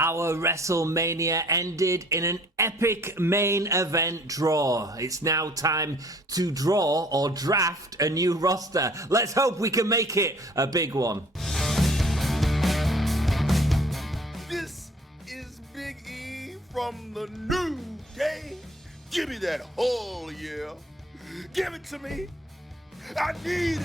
Our WrestleMania ended in an epic main event draw. It's now time to draw or draft a new roster. Let's hope we can make it a big one. This is Big E from the new day. Give me that whole yeah. Give it to me. I need it.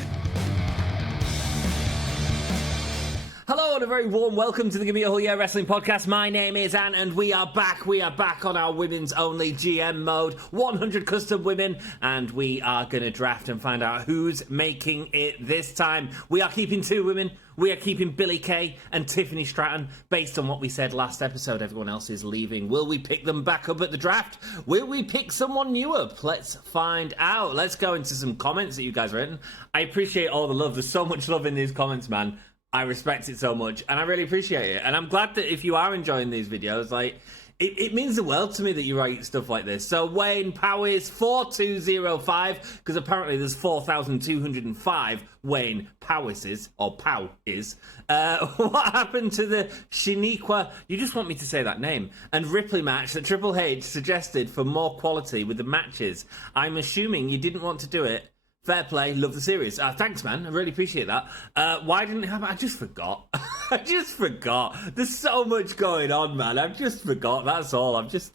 Hello and a very warm welcome to the Give Me a Whole Yeah Wrestling Podcast. My name is Anne and we are back. We are back on our women's only GM mode. 100 custom women, and we are going to draft and find out who's making it this time. We are keeping 2 women. We are keeping Billie Kay and Tiffany Stratton. Based on what we said last episode, everyone else is leaving. Will we pick them back up at the draft? Will we pick someone new up? Let's find out. Let's go into some comments that you guys have written. I appreciate all the love. There's so much love in these comments, man. I respect it so much, and I really appreciate it. And I'm glad that if you are enjoying these videos, like, it means the world to me that you write stuff like this. So Wayne Powis 4205, because apparently there's 4,205 Wayne Powises, or Pow is. What happened to the Shaniqua, you just want me to say that name, and Ripley match that Triple H suggested for more quality with the matches? I'm assuming you didn't want to do it. Fair play, love the series. Thanks, man. I really appreciate that. Why didn't it happen? I just forgot. I just forgot. There's so much going on, man. I just forgot. That's all. I just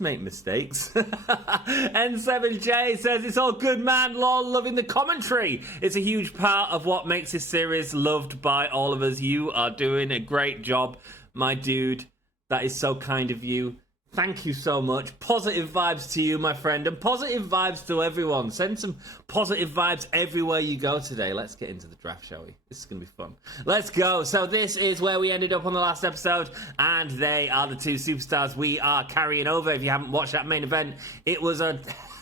make mistakes. N7J says, it's all good, man. Lol, loving the commentary. It's a huge part of what makes this series loved by all of us. You are doing a great job, my dude. That is so kind of you. Thank you so much. Positive vibes to you, my friend, and positive vibes to everyone. Send some positive vibes everywhere you go today. Let's get into the draft, shall we? This is going to be fun. Let's go. So this is where we ended up on the last episode, and they are the 2 superstars we are carrying over. If you haven't watched that main event, it was a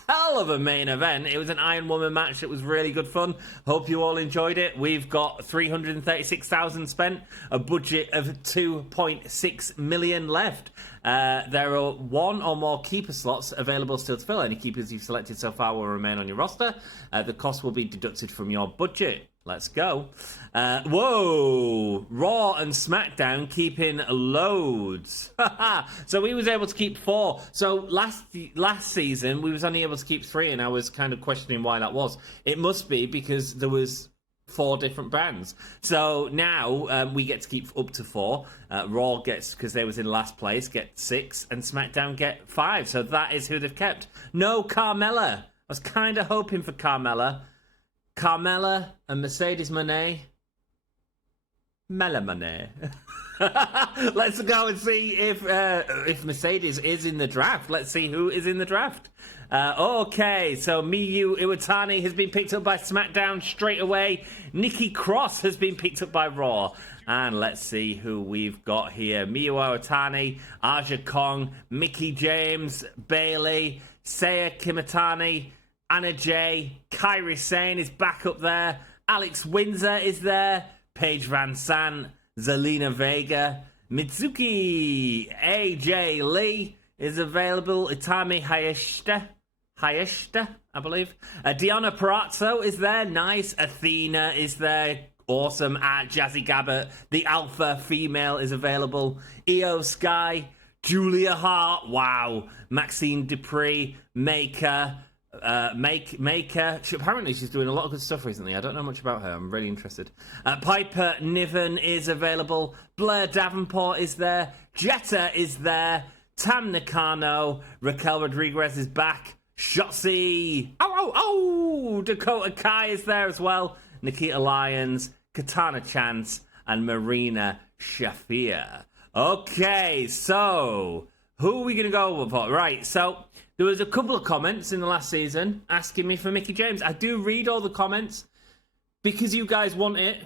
hell of a main event. It was an Iron Woman match that was really good fun. Hope you all enjoyed it. We've got 336,000 spent, a budget of 2.6 million left. There are 1 or more keeper slots available still to fill. Any keepers you've selected so far will remain on your roster. The cost will be deducted from your budget. Let's go. Whoa! Raw and SmackDown keeping loads. So we was able to keep 4. So last season we was only able to keep 3, and I was kind of questioning why that was. It must be because there was 4 different brands. So now we get to keep up to 4. Raw gets, because they was in last place, get 6, and SmackDown get 5. So that is who they've kept. No Carmella. I was kind of hoping for Carmella. Carmella and Mercedes Moné. Moné. Let's go and see if Mercedes is in the draft. Let's see who is in the draft. Okay, so Miyu Iwatani has been picked up by SmackDown straight away. Nikki Cross has been picked up by Raw. And let's see who we've got here. Miyu Iwatani, Aja Kong, Mickie James, Bayley, Saya Kimitani, Anna Jay, Kairi Sane is back up there. Alex Windsor is there. Paige Van Sant, Zelina Vega, Mitsuki, AJ Lee is available. Itami Hayashita, I believe. Deonna Purrazzo is there. Nice. Athena is there. Awesome. Jazzy Gabbert, the alpha female, is available. Io Sky, Julia Hart. Wow. Maxine Dupree, Maker. Maker. Apparently she's doing a lot of good stuff recently. I don't know much about her. I'm really interested. Piper Niven is available. Blair Davenport is there. Jetta is there. Tam Nakano. Raquel Rodriguez is back. Shotzi. Dakota Kai is there as well. Nikita Lyons, Katana Chance, and Marina Shafir. Okay, so who are we going to go for? Right, so there was a couple of comments in the last season asking me for Mickie James. I do read all the comments because you guys want it.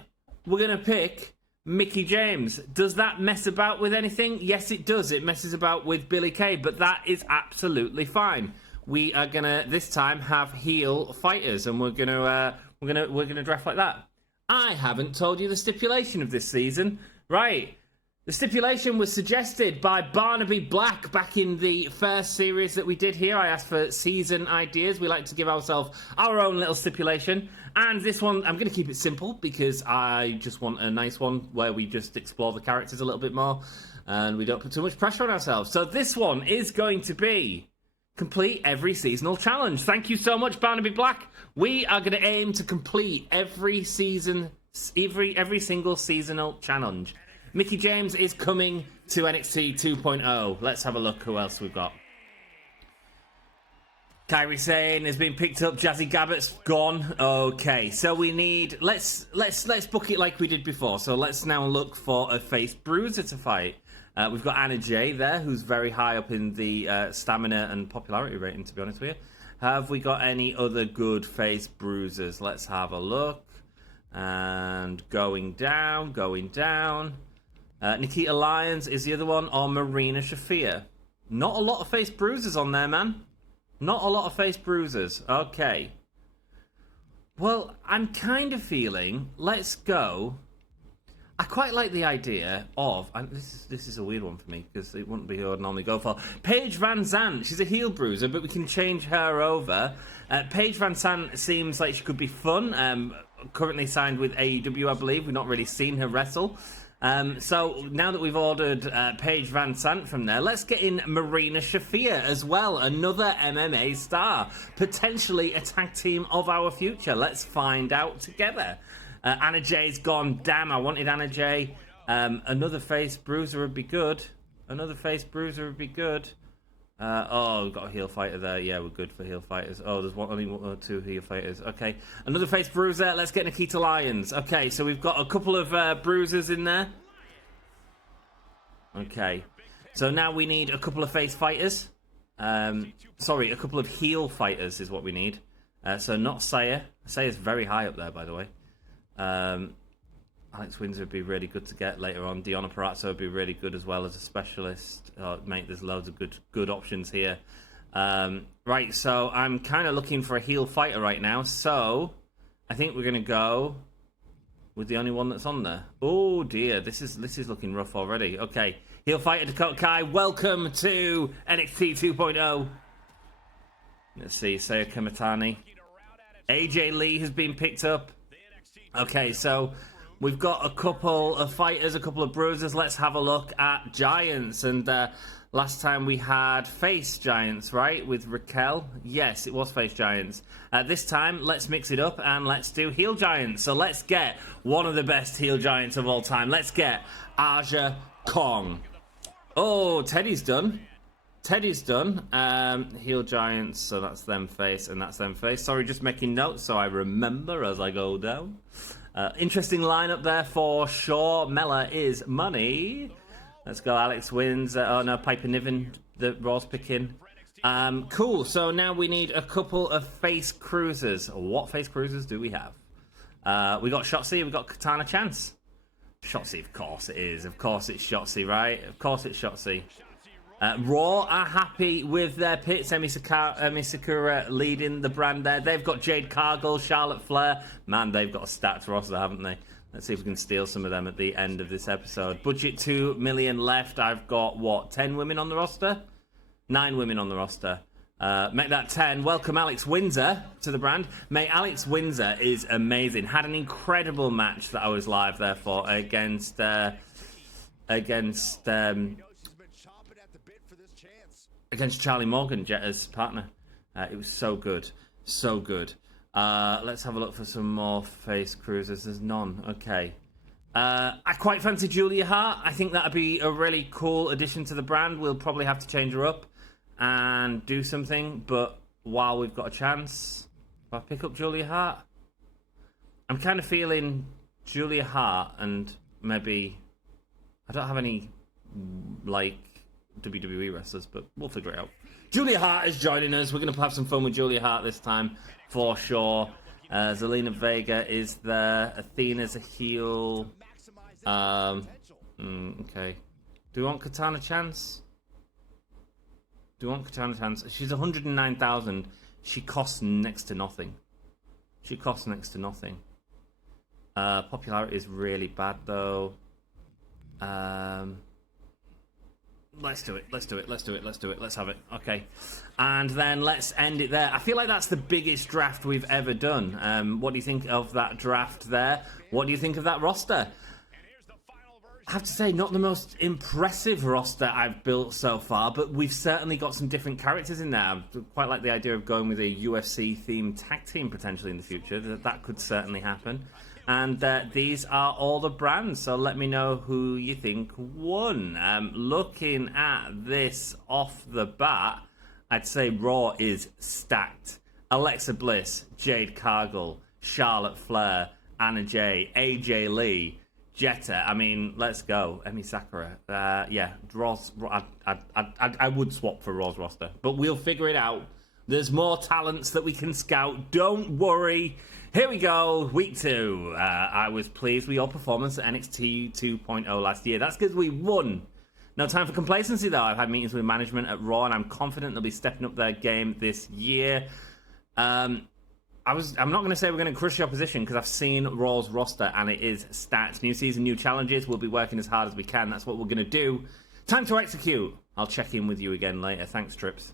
We're going to pick Mickie James. Does that mess about with anything? Yes, it does. It messes about with Billie Kay, but that is absolutely fine. We are going to this time have heel fighters, and we're going to draft like that. I haven't told you the stipulation of this season. Right. The stipulation was suggested by Barnaby Black back in the first series that we did here. I asked for season ideas. We like to give ourselves our own little stipulation. And this one, I'm going to keep it simple because I just want a nice one where we just explore the characters a little bit more. and we don't put too much pressure on ourselves. So this one is going to be complete every seasonal challenge. Thank you so much, Barnaby Black. We are going to aim to complete every single seasonal challenge. Mickey James is coming to NXT 2.0. Let's have a look who else we've got. Kairi Sane has been picked up. Jazzy Gabbett's gone. Okay, so we need... Let's book it like we did before. So let's now look for a face bruiser to fight. We've got Anna Jay there, who's very high up in the stamina and popularity rating, to be honest with you. Have we got any other good face bruisers? Let's have a look. And going down. Nikita Lyons is the other one, or Marina Shafir. Not a lot of face bruisers on there, man. Not a lot of face bruisers. Okay. Well, I'm kind of feeling, let's go. I quite like the idea of, and this is a weird one for me, because it wouldn't be who I'd normally go for. Paige Van Zandt. She's a heel bruiser, but we can change her over. Paige Van Zandt seems like she could be fun. Currently signed with AEW, I believe. We've not really seen her wrestle. So now that we've ordered Paige Van Zandt from there, let's get in Marina Shafir as well, another MMA star, potentially a tag team of our future. Let's find out together. Anna Jay's gone. Damn, I wanted Anna Jay. Another face bruiser would be good. We've got a heel fighter there. Yeah, we're good for heel fighters. Oh, there's only one or two heel fighters. Okay, another face bruiser. Let's get Nikita Lyons. Okay, so we've got a couple of bruisers in there. Okay, so now we need a couple of face fighters. Sorry, a couple of heel fighters is what we need. So not Saya. Saya's very high up there, by the way. Alex Windsor would be really good to get later on. Deonna Purrazzo would be really good as well as a specialist. Oh, mate, there's loads of good options here. Right, so I'm kind of looking for a heel fighter right now. So I think we're going to go with the only one that's on there. Oh, dear. This is looking rough already. Okay, heel fighter Dakota Kai. Welcome to NXT 2.0. Let's see, Saya Kamitani. AJ Lee has been picked up. Okay, so we've got a couple of fighters, a couple of bruisers. Let's have a look at Giants. And last time we had face Giants, right? With Raquel. Yes, it was face Giants. This time, let's mix it up and let's do heel Giants. So let's get one of the best heel Giants of all time. Let's get Aja Kong. Oh, Teddy's done. Heel Giants, so that's them face and that's them face. Sorry, just making notes so I remember as I go down. Interesting lineup there for sure. Mella is money. Let's go. Alex wins. Oh no, Piper Niven, the Raw's picking. Cool, so now we need a couple of face cruisers. What face cruisers do we have? We got Shotzi, we got Katana Chance. Shotzi, of course it is. Of course it's Shotzi, right? Of course it's Shotzi. Raw are happy with their pits. Emi Sakura leading the brand there. They've got Jade Cargill, Charlotte Flair. Man, they've got a stacked roster, haven't they? Let's see if we can steal some of them at the end of this episode. Budget 2 million left. I've got, what, 10 women on the roster? 9 women on the roster. Make that 10. Welcome Alex Windsor to the brand. Mate, Alex Windsor is amazing. Had an incredible match that I was live there for against Charlie Morgan, Jetta's partner. It was so good. So good. Let's have a look for some more face cruisers. There's none. Okay. I quite fancy Julia Hart. I think that'd be a really cool addition to the brand. We'll probably have to change her up and do something. But while we've got a chance, if I pick up Julia Hart, I'm kind of feeling Julia Hart and maybe... I don't have any, like... WWE wrestlers, but we'll figure it out. Julia Hart is joining us. We're going to have some fun with Julia Hart this time, for sure. Zelina Vega is there. Athena's a heel. Okay. Do we want Katana Chance? She's 109,000. She costs next to nothing. Popularity is really bad, though. Let's do it. Let's have it. Okay. And then let's end it there. I feel like that's the biggest draft we've ever done. What do you think of that draft there? What do you think of that roster? I have to say, not the most impressive roster I've built so far, but we've certainly got some different characters in there. I quite like the idea of going with a UFC-themed tag team potentially in the future. That could certainly happen. And these are all the brands, so let me know who you think won. Looking at this off the bat, I'd say Raw is stacked. Alexa Bliss, Jade Cargill, Charlotte Flair, Anna Jay, AJ Lee, Jetta. I mean, let's go. Emi Sakura. Yeah, Raw's. I would swap for Raw's roster, but we'll figure it out. There's more talents that we can scout. Don't worry. Here we go. Week 2. I was pleased with your performance at NXT 2.0 last year. That's because we won. No time for complacency, though. I've had meetings with management at Raw, and I'm confident they'll be stepping up their game this year. I'm not going to say we're going to crush the opposition because I've seen Raw's roster and it is stacked. New season, new challenges. We'll be working as hard as we can. That's what we're going to do. Time to execute. I'll check in with you again later. Thanks, Trips.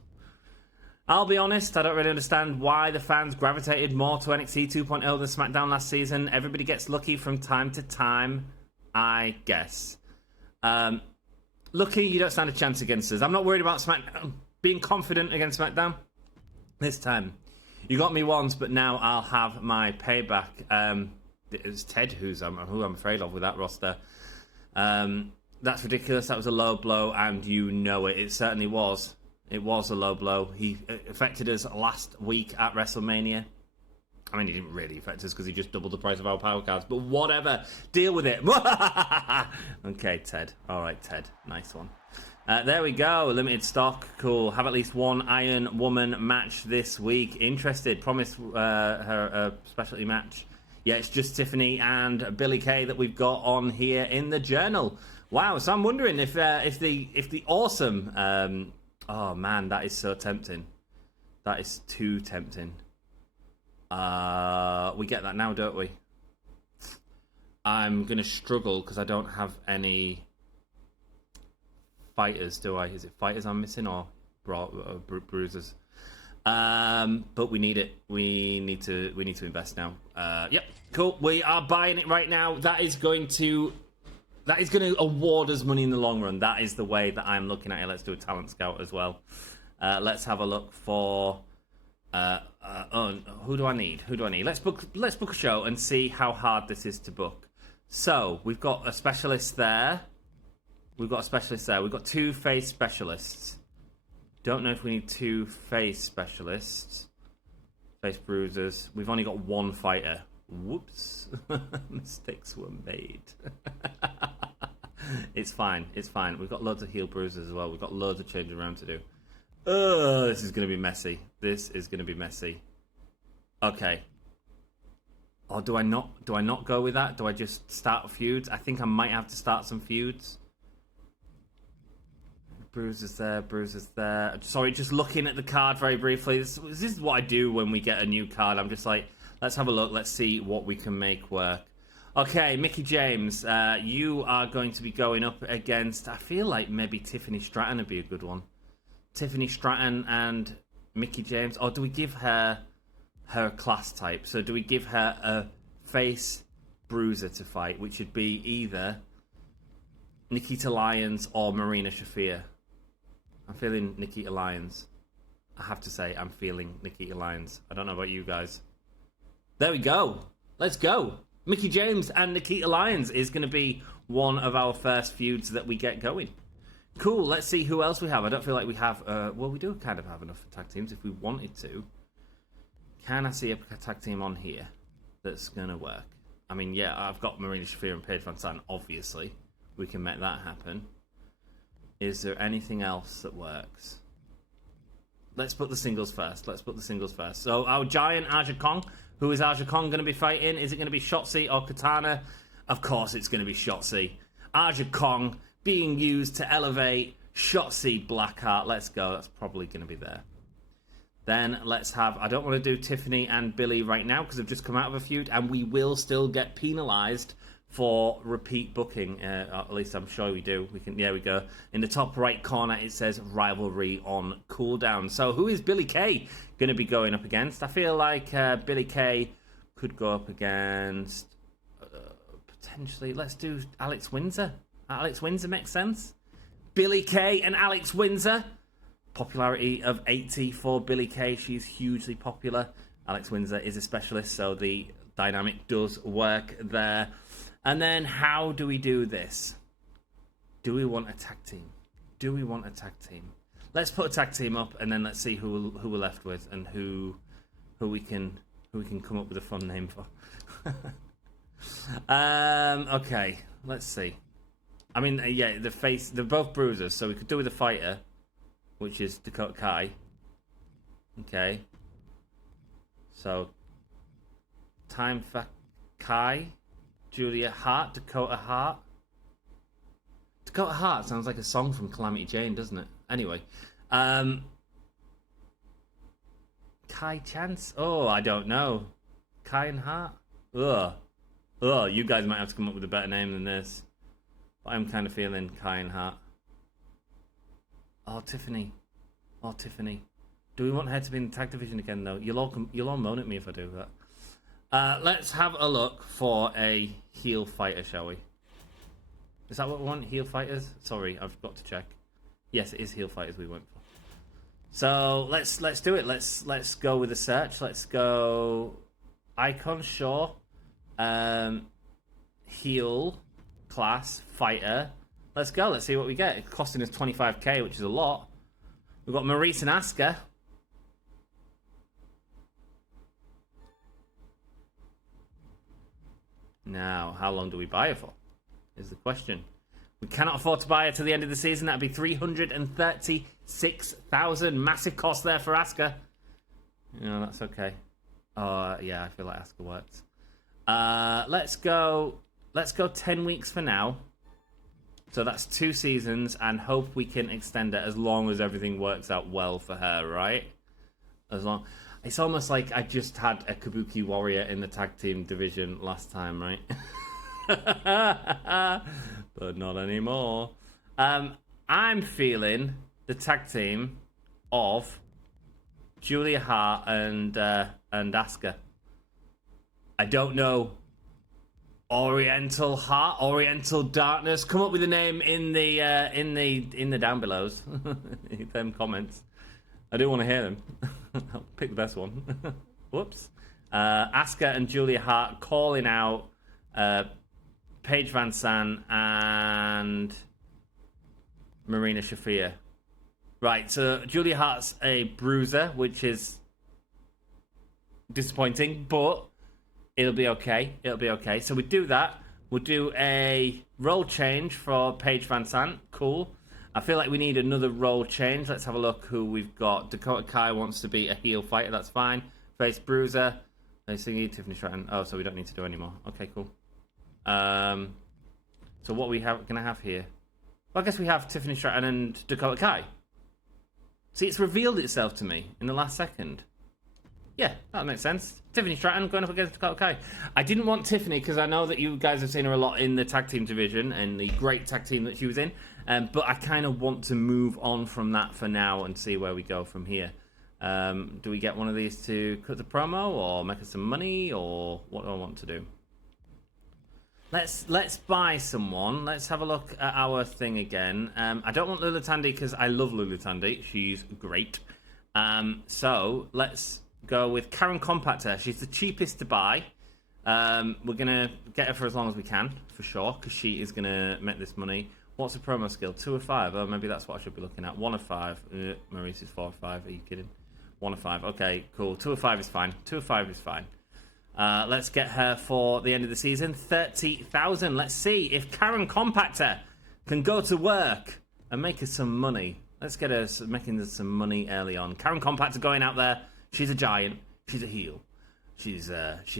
I'll be honest, I don't really understand why the fans gravitated more to NXT 2.0 than SmackDown last season. Everybody gets lucky from time to time, I guess. Lucky, you don't stand a chance against us. I'm not worried about SmackDown being confident against SmackDown this time. You got me once, but now I'll have my payback. It's Ted who I'm afraid of with that roster. That's ridiculous. That was a low blow, and you know it. It certainly was. It was a low blow. He affected us last week at WrestleMania. I mean, he didn't really affect us because he just doubled the price of our power cards, but whatever. Deal with it. Okay, Ted. All right, Ted. Nice one. There we go. Limited stock. Cool. Have at least one Iron Woman match this week. Interested. Promised her a specialty match. Yeah, it's just Tiffany and Billie Kay that we've got on here in the journal. Wow. So I'm wondering if the awesome. Oh man, that is so tempting. That is too tempting. We get that now, don't we? I'm gonna struggle because I don't have any fighters, do I? Is it fighters I'm missing or bruisers? But we need it. We need to invest now. Yep, cool. We are buying it right now. That is going to award us money in the long run. That is the way that I'm looking at it. Let's do a talent scout as well. Let's have a look for. Who do I need? Let's book a show and see how hard this is to book. So we've got a specialist there. We've got two face specialists. Don't know if we need two face specialists. Face bruisers. We've only got one fighter. Whoops. Mistakes were made. It's fine. We've got loads of heel bruisers as well. We've got loads of changing around to do. This is going to be messy. Okay. Or do I not go with that? Do I just start feuds? I think I might have to start some feuds. Bruisers there. Sorry, just looking at the card very briefly. This is what I do when we get a new card. I'm just like, let's have a look. Let's see what we can make work. Okay, Mickie James, you are going to be going up against, I feel like maybe Tiffany Stratton would be a good one. Tiffany Stratton and Mickie James. Or do we give her class type? So do we give her a face bruiser to fight, which would be either Nikita Lyons or Marina Shafir? I'm feeling Nikita Lyons. I have to say, I'm feeling Nikita Lyons. I don't know about you guys. There we go. Let's go. Mickie James and Nikita Lyons is going to be one of our first feuds that we get going. Cool. Let's see who else we have. I don't feel like we have... well, we do kind of have enough tag teams if we wanted to. Can I see a tag team on here that's going to work? I mean, yeah, I've got Marina Shafir and Paige Van Zandt, obviously. We can make that happen. Is there anything else that works? Let's put the singles first. So our giant Aja Kong. Who is Aja Kong going to be fighting? Is it going to be Shotzi or Katana? Of course it's going to be Shotzi. Aja Kong being used to elevate Shotzi Blackheart. Let's go. That's probably going to be there. Then let's have... I don't want to do Tiffany and Billie right now because they've just come out of a feud and we will still get penalised for repeat booking. At least I'm sure we do. There we go. In the top right corner, it says rivalry on cooldown. So who is Billie Kay going to be going up against? I feel like Billie Kay could go up against potentially. Let's do Alex Windsor. Alex Windsor makes sense. Billie Kay and Alex Windsor. Popularity of 80 for Billie Kay. She's hugely popular. Alex Windsor is a specialist, so the dynamic does work there. And then how do we do this? Do we want a tag team? Do we want a tag team? Let's put a tag team up, and then let's see who we're left with and who we can come up with a fun name for. Okay, let's see. I mean, yeah, they're both bruisers, so we could do with a fighter, which is Dakota Kai. Okay. So, time for Kai, Julia Hart, Dakota Hart. Dakota Hart sounds like a song from Calamity Jane, doesn't it? Anyway, Kai Chance? Oh, I don't know. Kai and Hart? Ugh, you guys might have to come up with a better name than this. But I'm kind of feeling Kai and Hart. Oh, Tiffany. Do we want her to be in the tag division again, though? You'll all moan at me if I do that. Let's have a look for a heel fighter, shall we? Is that what we want? Heel fighters? Sorry, I've got to check. Yes, it is heel fighters we went for. So let's do it. Let's go with a search. Let's go icon, sure. Heel class fighter. Let's go. Let's see what we get. It's costing us 25k, which is a lot. We've got Maurice and Asuka. Now, how long do we buy her for? Is the question. We cannot afford to buy her to the end of the season. That'd be 336,000. Massive cost there for Asuka. You know, that's okay. Yeah, I feel like Asuka works. Let's go 10 weeks for now. So that's 2 seasons, and hope we can extend it as long as everything works out well for her, right? It's almost like I just had a Kabuki Warrior in the tag team division last time, right? But not anymore. I'm feeling the tag team of Julia Hart and Asuka. I don't know. Oriental Heart, Oriental Darkness. Come up with a name in the down belows. Them comments. I do want to hear them. I'll pick the best one. Whoops. Asuka and Julia Hart calling out Paige Van Sant and Marina Shafir. Right, so Julia Hart's a bruiser, which is disappointing, but it'll be okay. So we do that. We'll do a role change for Paige Van Sant. Cool. I feel like we need another role change. Let's have a look who we've got. Dakota Kai wants to be a heel fighter. That's fine. Face bruiser. Facing Tiffany Stratton. Oh, so we don't need to do any more. Okay, cool. So what we have gonna have here? Well, I guess we have Tiffany Stratton and Dakota Kai. See, it's revealed itself to me in the last second. Yeah, that makes sense. Tiffany Stratton going up against Dakota Kai. I didn't want Tiffany because I know that you guys have seen her a lot in the tag team division and the great tag team that she was in. But I kind of want to move on from that for now and see where we go from here. Do we get one of these to cut the promo or make us some money, or what do I want to do? Let's buy someone. Let's have a look at our thing again. I don't want Lulu Tandy because I love Lulu Tandy. She's great. So let's go with Karen Compactor. She's the cheapest to buy. We're going to get her for as long as we can, for sure, because she is going to make this money. What's the promo skill? 2 of 5. Oh, maybe that's what I should be looking at. 1 of 5. Maurice is 4 of 5. Are you kidding? 1 of 5. Okay, cool. 2 of 5 is fine. 2 of 5 is fine. Let's get her for the end of the season. 30,000. Let's see if Karen Compactor can go to work and make us some money. Let's get her making us some money early on. Karen Compactor going out there. She's a giant. She's a heel. She's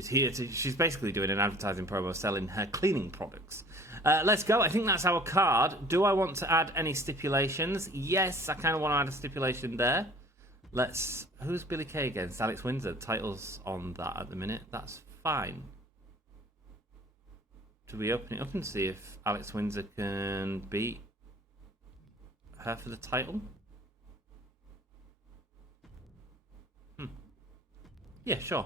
here to. She's basically doing an advertising promo selling her cleaning products. Let's go. I think that's our card. Do I want to add any stipulations? Yes, I kind of want to add a stipulation there. Who's Billie Kay against? Alex Windsor. Title's on that at the minute. That's fine. Do we open it up and see if Alex Windsor can beat her for the title? Yeah, sure.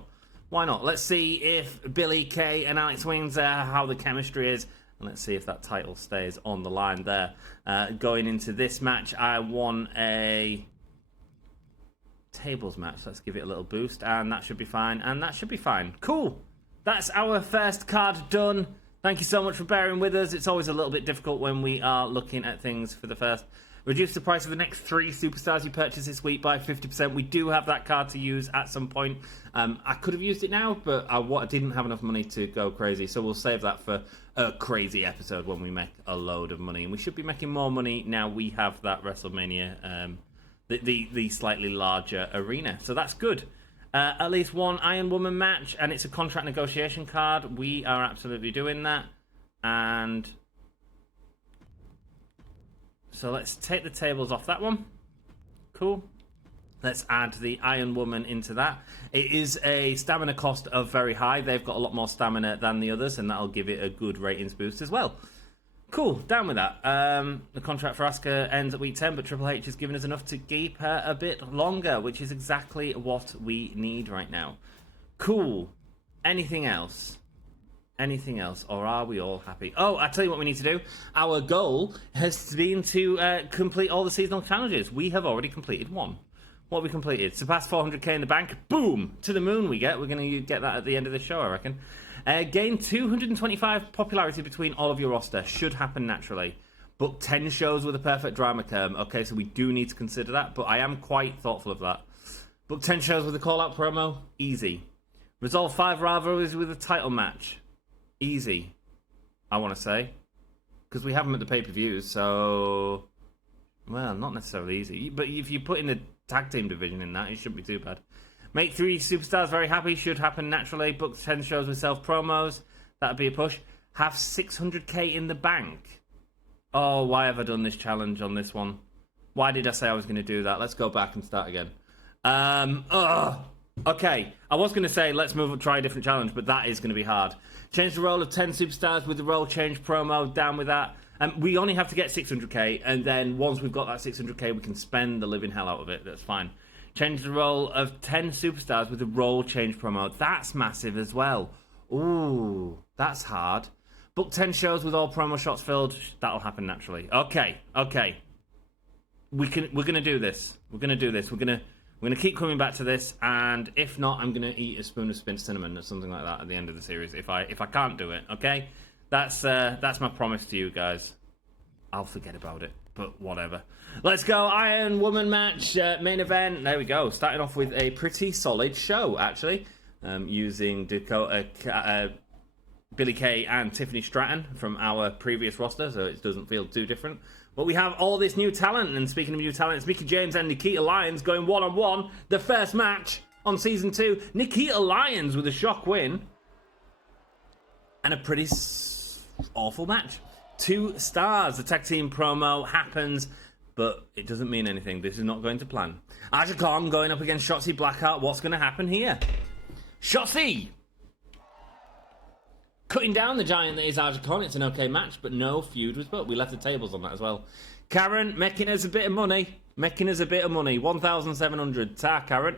Why not? Let's see if Billie Kay and Alex Windsor, how the chemistry is. And let's see if that title stays on the line there. Going into this match, I won a tables match. Let's give it a little boost, and that should be fine, and that should be fine. Cool. That's our first card done. Thank you so much for bearing with us. It's always a little bit difficult when we are looking at things for the first. Reduce the price of the next 3 superstars you purchase this week by 50%. We do have that card to use at some point. I could have used it now, but I didn't have enough money to go crazy. So we'll save that for a crazy episode when we make a load of money. And we should be making more money now we have that WrestleMania, the slightly larger arena. So that's good. At least one Iron Woman match, and it's a contract negotiation card. We are absolutely doing that. And so let's take the tables off that one. Cool. Let's add the Iron Woman into that. It is a stamina cost of very high. They've got a lot more stamina than the others, and that'll give it a good ratings boost as well. Cool, down with that. The contract for Asuka ends at week 10, but Triple H has given us enough to keep her a bit longer, which is exactly what we need right now. Cool. Anything else? Anything else, or are we all happy? Oh, I tell you what we need to do. Our goal has been to complete all the seasonal challenges. We have already completed one. What have we completed? Surpass 400k in the bank. Boom! To the moon we get. We're going to get that at the end of the show, I reckon. Gain 225 popularity between all of your roster. Should happen naturally. Book 10 shows with a perfect drama curve. Okay, so we do need to consider that, but I am quite thoughtful of that. Book 10 shows with a call-out promo. Easy. Resolve 5 rivalries with a title match. Easy, I want to say. Because we have them at the pay-per-views, so... Well, not necessarily easy. But if you put in the tag team division in that, it shouldn't be too bad. Make 3 superstars very happy. Should happen naturally. Book 10 shows with self-promos. That'd be a push. Have 600k in the bank. Oh, why have I done this challenge on this one? Why did I say I was going to do that? Let's go back and start again. Okay, I was going to say let's try a different challenge, but that is going to be hard. Change the role of 10 superstars with the role change promo. Down with that. We only have to get 600k, and then once we've got that 600k, we can spend the living hell out of it. That's fine. Change the role of 10 superstars with the role change promo. That's massive as well. Ooh, that's hard. Book 10 shows with all promo shots filled. That'll happen naturally. Okay. We're gonna do this. We're gonna keep coming back to this, and if not, I'm gonna eat a spoon of spent cinnamon or something like that at the end of the series. If I can't do it, okay? That's my promise to you guys. I'll forget about it, but whatever. Let's go. Iron Woman match, main event. There we go. Starting off with a pretty solid show, actually. Using Dakota, Billie Kay, and Tiffany Stratton from our previous roster, so it doesn't feel too different. But we have all this new talent, and speaking of new talent, it's Mickie James and Nikita Lyons going one-on-one. The first match on Season 2. Nikita Lyons with a shock win. And a pretty awful match. 2 stars. The tag team promo happens, but it doesn't mean anything. This is not going to plan. Aja Kong going up against Shotzi Blackheart. What's going to happen here? Shotzi cutting down the giant that is Aja Kong. It's an okay match, but no feud was built. We left the tables on that as well. Karen making us a bit of money. 1,700. Ta, Karen.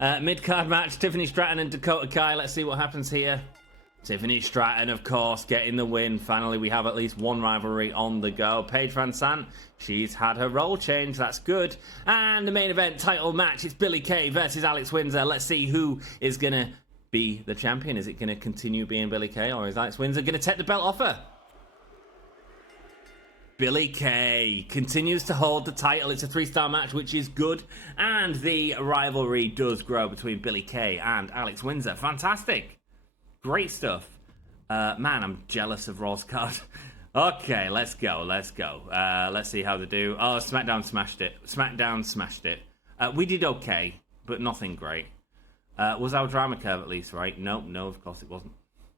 Mid-card match, Tiffany Stratton and Dakota Kai. Let's see what happens here. Tiffany Stratton, of course, getting the win. Finally, we have at least one rivalry on the go. Paige Van Sant, she's had her role change. That's good. And the main event title match, it's Billie Kay versus Alex Windsor. Let's see who is going to be the champion. Is it going to continue being Billie Kay, or is Alex Windsor going to take the belt off her? Billie Kay continues to hold the title. It's a 3-star match, which is good. And the rivalry does grow between Billie Kay and Alex Windsor. Fantastic. Great stuff. Man, I'm jealous of Raw's card. Okay, let's go. Let's see how they do. Oh, SmackDown smashed it. We did okay, but nothing great. Was our drama curve at least right? Nope, no, of course it wasn't.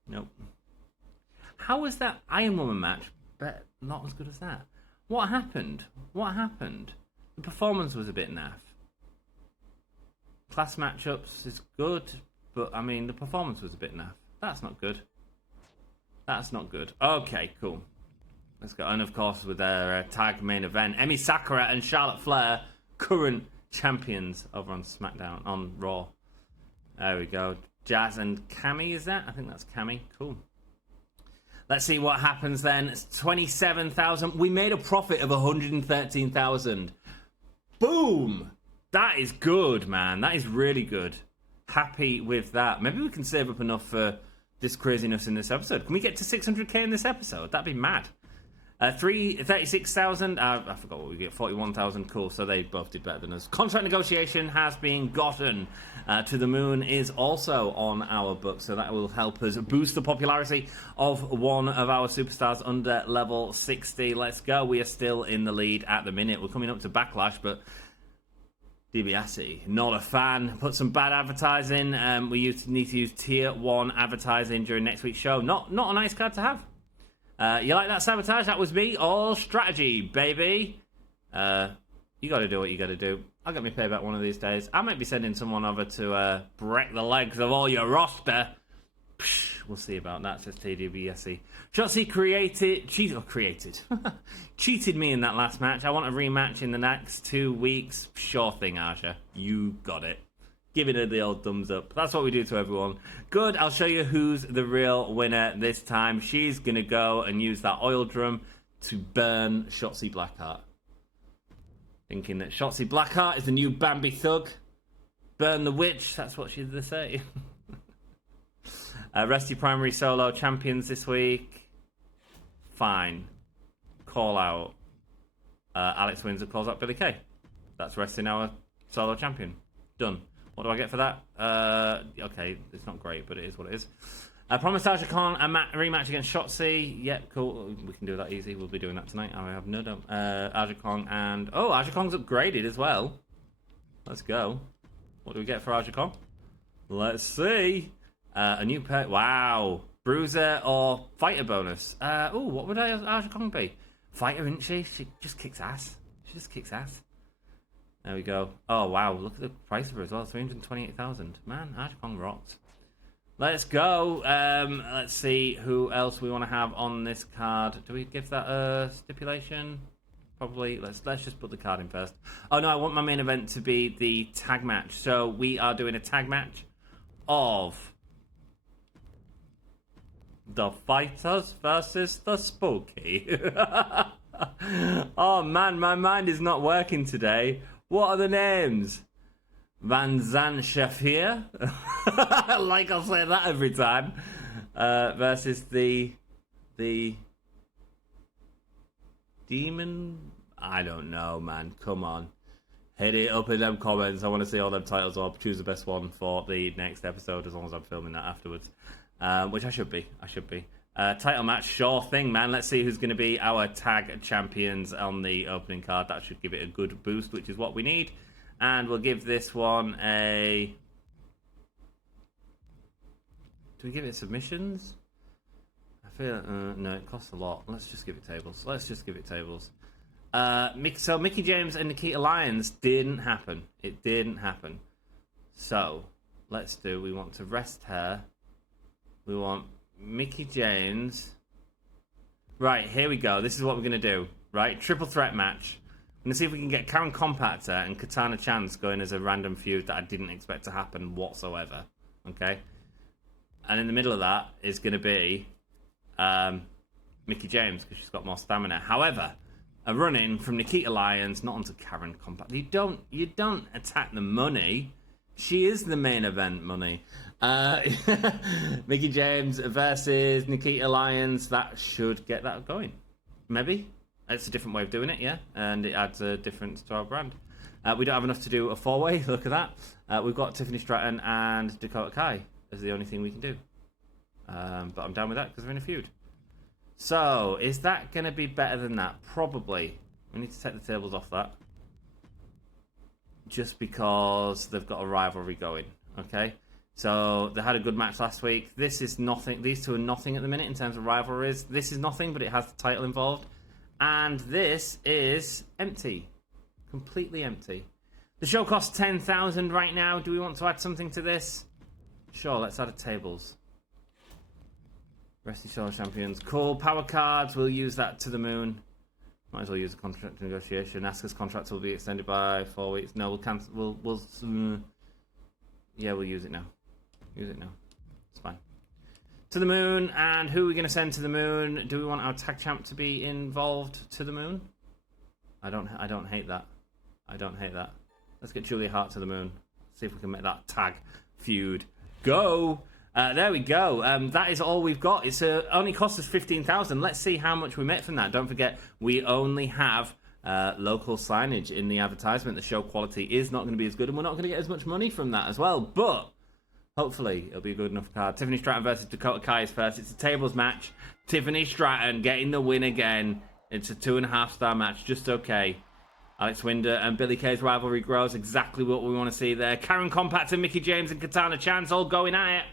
Nope. How was that Iron Woman match but not as good as that? What happened? The performance was a bit naff. Class matchups is good, but I mean, the performance was a bit naff. That's not good. Okay, cool. Let's go. And of course, with their tag main event, Emi Sakura and Charlotte Flair, current champions over on SmackDown, on Raw. There we go. Jazz and Cammy, is that? I think that's Cammy. Cool. Let's see what happens then. It's 27,000. We made a profit of 113,000. Boom! That is good, man. That is really good. Happy with that. Maybe we can save up enough for this craziness in this episode. Can we get to 600k in this episode? That'd be mad. 36,000. I forgot what we get. 41,000. Cool. So they both did better than us. Contract negotiation has been gotten. To the Moon is also on our book, so that will help us boost the popularity of one of our superstars under level 60. Let's go. We are still in the lead at the minute. We're coming up to Backlash, but DiBiase, not a fan. Put some bad advertising. We need to use tier 1 advertising during next week's show. Not a nice card to have. You like that, Sabotage? That was me. All strategy, baby. You got to do what you got to do. I'll get me payback one of these days. I might be sending someone over to break the legs of all your roster. Psh, we'll see about that, says TDBSE. Shotzi cheated me in that last match. I want a rematch in the next 2 weeks. Sure thing, Aja. You got it. Giving her the old thumbs up. That's what we do to everyone. Good, I'll show you who's the real winner this time. She's going to go and use that oil drum to burn Shotzi Blackheart. Thinking that Shotzi Blackheart is the new Bambi Thug. Burn the witch, that's what they say. Rest your primary solo champions this week. Fine. Call out. Alex Windsor calls out Billy Kay. That's resting our solo champion. Done. What do I get for that? Okay, it's not great, but it is what it is. Promised Aja Kong a rematch against Shotzi. Yep, cool. We can do that easy. We'll be doing that tonight. I have no doubt. Aja Kong and... Oh, Aja Kong's upgraded as well. Let's go. What do we get for Aja Kong? Let's see. A new pet. Wow. Bruiser or fighter bonus. What would Aja Kong be? Fighter, isn't she? She just kicks ass. She just kicks ass. There we go. Oh, wow. Look at the price of her as well. 328,000. Man, Aja Kong rocks. Let's go. Let's see who else we want to have on this card. Do we give that a stipulation? Probably. Let's just put the card in first. Oh, no. I want my main event to be the tag match. So we are doing a tag match of the Fighters versus the Spooky. Oh, man. My mind is not working today. What are the names? Van Zan Shafir, like I'll say that every time, versus the Demon. I don't know, man. Come on, hit it up in them comments. I want to see all them titles up. Choose the best one for the next episode, as long as I'm filming that afterwards, which I should be. Title match, sure thing, man. Let's see who's going to be our tag champions on the opening card. That should give it a good boost, which is what we need. And we'll give this one a... Do we give it submissions? I feel... no, it costs a lot. Let's just give it tables. So Mickie James and Nikita Lyons didn't happen. It didn't happen. So, let's do... We want to rest her. We want Mickie James. Right, here we go. This is what we're going to do. Right, triple threat match. I'm going to see if we can get Karen Compactor and Katana Chance going as a random feud that I didn't expect to happen whatsoever. Okay? And in the middle of that is going to be Mickie James, because she's got more stamina. However, a run-in from Nikita Lyons, not onto Karen Compactor. You don't attack the money. She is the main event money. Mickie James versus Nikita Lyons. That should get that going. Maybe. It's a different way of doing it, yeah, and it adds a difference to our brand. We don't have enough to do a four-way. Look at that. We've got Tiffany Stratton and Dakota Kai as the only thing we can do. But I'm down with that because we're in a feud. So, is that going to be better than that? Probably. We need to take the tables off that. Just because they've got a rivalry going, okay? So, they had a good match last week. This is nothing. These two are nothing at the minute in terms of rivalries. This is nothing, but it has the title involved. And this is empty. Completely empty. The show costs 10,000 right now. Do we want to add something to this? Sure, let's add a tables. Resty Solo Champions. Cool. Power cards. We'll use that to the moon. Might as well use a contract negotiation. Asuka's contract will be extended by 4 weeks. No, we'll cancel. Yeah, we'll use it now. It's fine. To the moon, and who are we going to send to the moon? Do we want our tag champ to be involved to the moon? I don't hate that. I don't hate that. Let's get Julia Hart to the moon. See if we can make that tag feud go. There we go. That is all we've got. It's only cost us 15,000. Let's see how much we make from that. Don't forget, we only have local signage in the advertisement. The show quality is not going to be as good, and we're not going to get as much money from that as well. But hopefully, it'll be a good enough card. Tiffany Stratton versus Dakota Kai is first. It's a tables match. Tiffany Stratton getting the win again. It's a 2.5-star match. Just okay. Alex Winder and Billie Kay's rivalry grows. Exactly what we want to see there. Karen Compact and Mickie James and Katana Chance all going at it.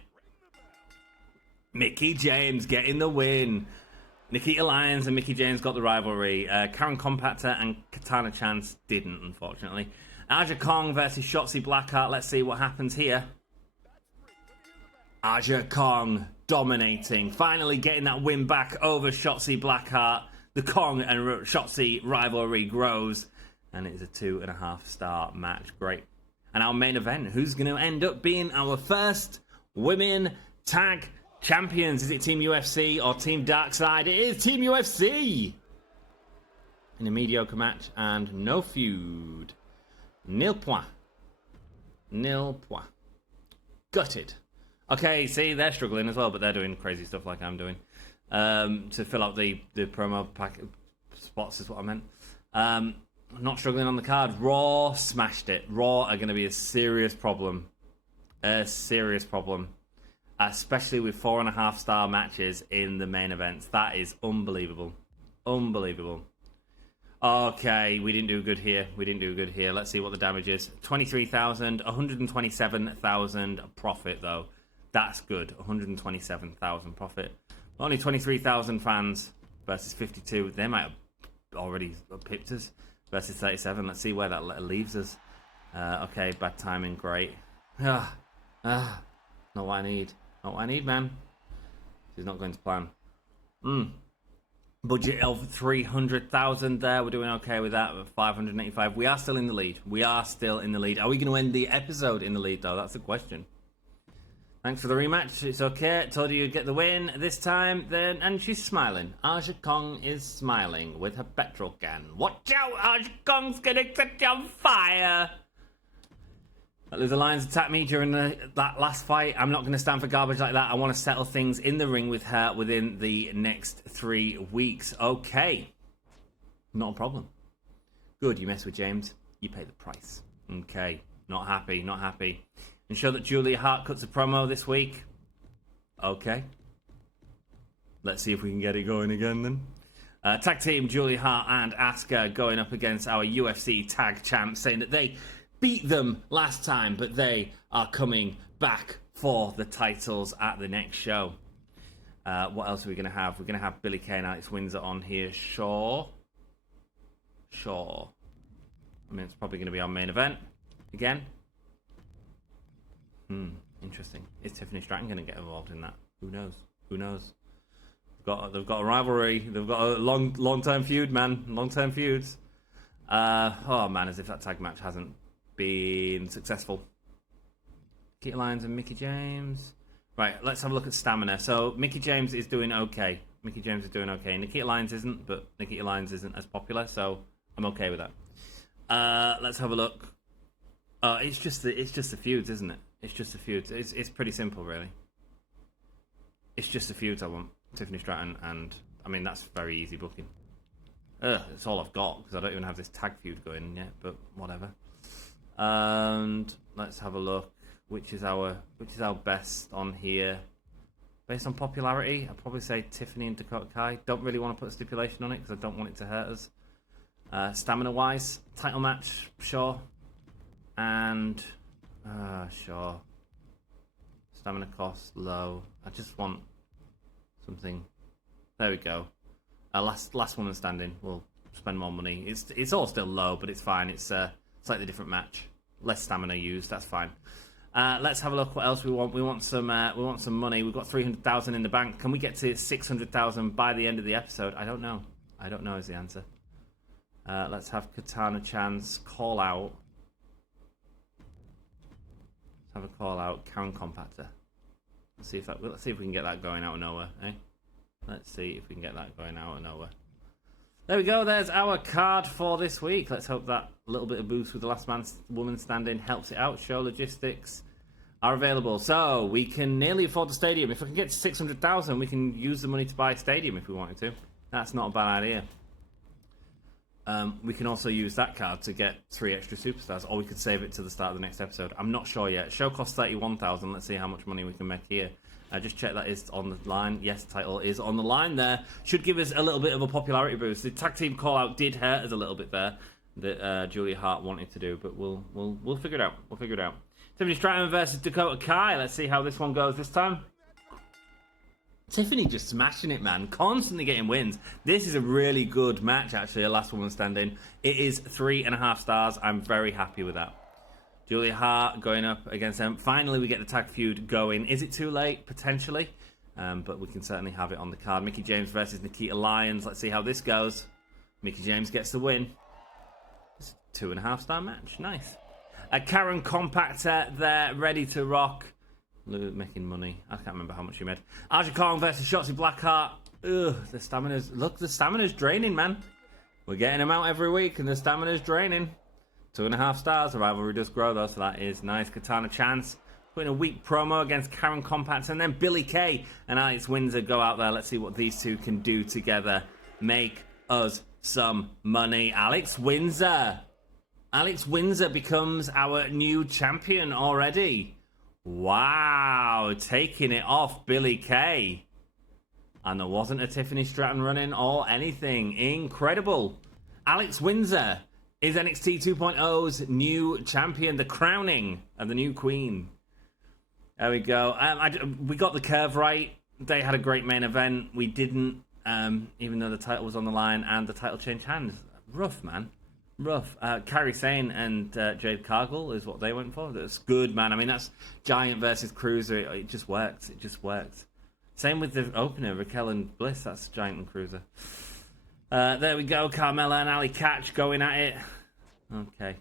Mickie James getting the win. Nikita Lyons and Mickie James got the rivalry. Karen Compactor and Katana Chance didn't, unfortunately. Aja Kong versus Shotzi Blackheart. Let's see what happens here. Aja Kong dominating. Finally getting that win back over Shotzi Blackheart. The Kong and Shotzi rivalry grows. And it's a 2.5-star match. Great. And our main event, who's going to end up being our first women tag champions? Is it Team UFC or Team Darkside? It is Team UFC! In a mediocre match and no feud. Nil point. Nil point. Gutted. Okay, see, they're struggling as well, but they're doing crazy stuff like I'm doing. To fill out the promo pack spots is what I meant. Not struggling on the card. Raw smashed it. Raw are going to be a serious problem. A serious problem. Especially with 4.5-star matches in the main events. That is unbelievable. Unbelievable. Okay, we didn't do good here. We didn't do good here. Let's see what the damage is. 23,000, 127,000 profit, though. That's good. 127,000 profit. Only 23,000 fans versus 52. They might have already pipped us. Versus 37. Let's see where that leaves us. Okay, bad timing. Great. Not what I need. Not what I need, man. She's not going to plan. Budget of 300,000 there. We're doing okay with that. 585. We are still in the lead. We are still in the lead. Are we going to end the episode in the lead, though? That's the question. Thanks for the rematch. It's okay. Told you you'd get the win this time. Then, and she's smiling. Aja Kong is smiling with her petrol can. Watch out! Aja Kong's gonna set you on fire. The Lions attacked me during that last fight. I'm not going to stand for garbage like that. I want to settle things in the ring with her within the next 3 weeks. Okay. Not a problem. Good, you mess with James, you pay the price. Okay. Not happy, not happy. Ensure that Julia Hart cuts a promo this week. Okay. Let's see if we can get it going again then. Tag team, Julia Hart and Asuka going up against our UFC tag champs, saying that they beat them last time, but they are coming back for the titles at the next show. What else are we going to have? We're going to have Billie Kay and Alex Windsor on here. Sure. I mean, it's probably going to be our main event again. Interesting. Is Tiffany Stratton going to get involved in that? Who knows? They've got a rivalry. They've got a long-term feud, man. Long-term feuds. Oh, man, as if that tag match hasn't been successful. Nikita Lyons and Mickie James. Right, let's have a look at stamina. So, Mickie James is doing okay. Nikita Lyons isn't, but Nikita Lyons isn't as popular, so I'm okay with that. Let's have a look. It's just the feuds, isn't it? It's just the feuds. It's pretty simple, really. It's just the feuds I want. Tiffany Stratton, and I mean, that's very easy booking. It's all I've got, because I don't even have this tag feud going yet, but whatever. And let's have a look. Which is our best on here? Based on popularity, I'd probably say Tiffany and Dakota Kai. Don't really want to put a stipulation on it, because I don't want it to hurt us. Stamina-wise, title match, sure. And sure. Stamina cost low. I just want something. There we go. Last woman standing. We'll spend more money. It's all still low, but it's fine. It's a slightly different match. Less stamina used. That's fine. Let's have a look. What else we want? We want some money. We've got 300,000 in the bank. Can we get to 600,000 by the end of the episode? I don't know. Is the answer. Let's have Katana Chance call out. Let's have a call out. Karen Compactor. Let's see if we can get that going out of nowhere, eh? Let's see if we can get that going out of nowhere. There we go. There's our card for this week. Let's hope that little bit of boost with the last woman standing helps it out. Show logistics are available, so we can nearly afford the stadium. If we can get to 600,000, we can use the money to buy a stadium if we wanted to. That's not a bad idea. We can also use that card to get 3 extra superstars, or we could save it to the start of the next episode. I'm not sure yet. Show costs 31,000. Let's see how much money we can make here. Just check that is on the line. Yes, title is on the line there. Should give us a little bit of a popularity boost. The tag team call out did hurt us a little bit there that Julia Hart wanted to do, but we'll figure it out. We'll figure it out. Tiffany Stratton versus Dakota Kai. Let's see how this one goes this time. Tiffany just smashing it, man. Constantly getting wins. This is a really good match, actually. A last woman standing. It is 3.5 stars. I'm very happy with that. Julia Hart going up against them. Finally, we get the tag feud going. Is it too late? Potentially. But we can certainly have it on the card. Mickie James versus Nikita Lyons. Let's see how this goes. Mickie James gets the win. It's a 2.5 star match. Nice. Karen Compactor there, ready to rock. Making money. I can't remember how much she made. Aja Kong versus Shotzi Blackheart. Ugh, the stamina's draining, man. We're getting them out every week, and the stamina's draining. 2.5 stars. The rivalry does grow, though, so that is nice. Katana Chance putting a weak promo against Karen Compactor, and then Billie Kay and Alex Windsor go out there. Let's see what these two can do together. Make us some money. Alex Windsor becomes our new champion already. Wow, taking it off Billie Kay. And there wasn't a Tiffany Stratton running or anything. Incredible. Alex Windsor is NXT 2.0's new champion, the crowning of the new queen. There we go. We got the curve right. They had a great main event. We didn't, even though the title was on the line and the title changed hands. Rough, man. Rough. Kairi Sane and Jade Cargill is what they went for. That's good, man. I mean, that's Giant versus Cruiser. It just works. It just works. Same with the opener, Raquel and Bliss. That's Giant and Cruiser. There we go. Carmella and Ali Catch going at it. Okay.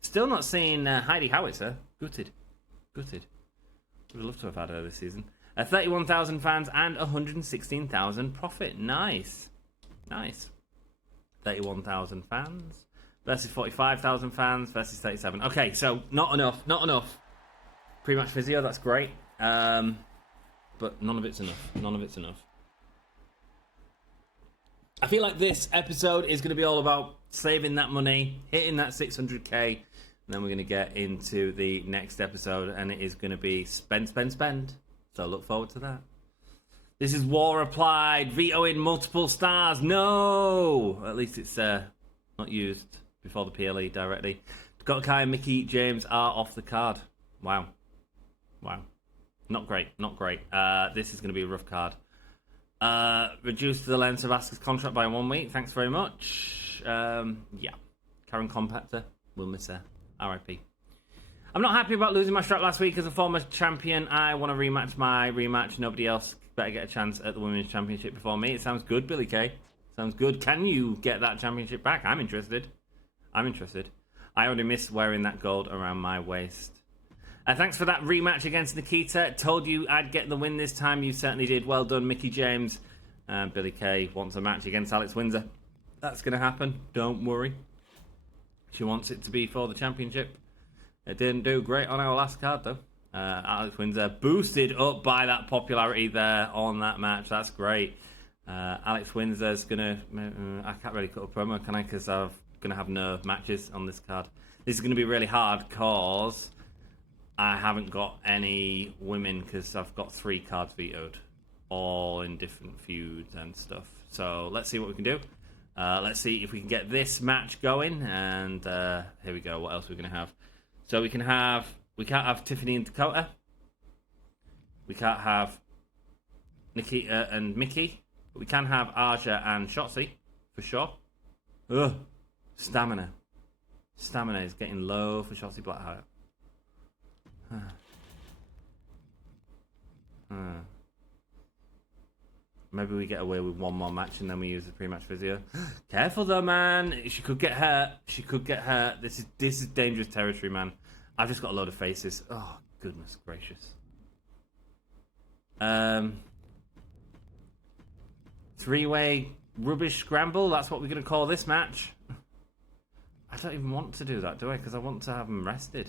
Still not seeing Heidi Howitzer. Gutted. Would love to have had her this season. 31,000 fans and 116,000 profit. Nice. 31,000 fans versus 45,000 fans versus 37. Okay, so not enough. Pre-match physio, that's great. But none of it's enough. I feel like this episode is going to be all about saving that money, hitting that 600k, and then we're going to get into the next episode, and it is going to be spend. So look forward to that. This is War Applied, vetoing multiple stars. No! At least it's not used before the PLE directly. Dakota Kai and Mickie James are off the card. Wow. Not great. This is going to be a rough card. Reduced the length of Asuka's contract by 1 week. Thanks very much. Yeah. Karen Compactor. We'll miss her. RIP. I'm not happy about losing my strap last week as a former champion. I want to rematch my rematch. Nobody else better get a chance at the Women's Championship before me. It sounds good, Billie Kay. Sounds good. Can you get that championship back? I'm interested. I already miss wearing that gold around my waist. Thanks for that rematch against Nikita. Told you I'd get the win this time. You certainly did. Well done, Mickie James. Billie Kay wants a match against Alex Windsor. That's going to happen. Don't worry. She wants it to be for the championship. It didn't do great on our last card, though. Alex Windsor boosted up by that popularity there on that match. That's great. Alex Windsor's going to... I can't really cut a promo, can I? Because I'm going to have no matches on this card. This is going to be really hard because I haven't got any women because I've got 3 cards vetoed. All in different feuds and stuff. So let's see what we can do. Let's see if we can get this match going. And here we go. What else are we going to have? So we can't have Tiffany and Dakota. We can't have Nikita and Mickie. But we can have Aja and Shotzi, for sure. Ugh. Stamina. Stamina is getting low for Shotzi Blackheart. Maybe we get away with one more match and then we use the pre-match physio. Careful though, man. She could get hurt. This is dangerous territory, man. I've just got a load of faces. Oh, goodness gracious. Three-way rubbish scramble. That's what we're going to call this match. I don't even want to do that, do I? Because I want to have them rested.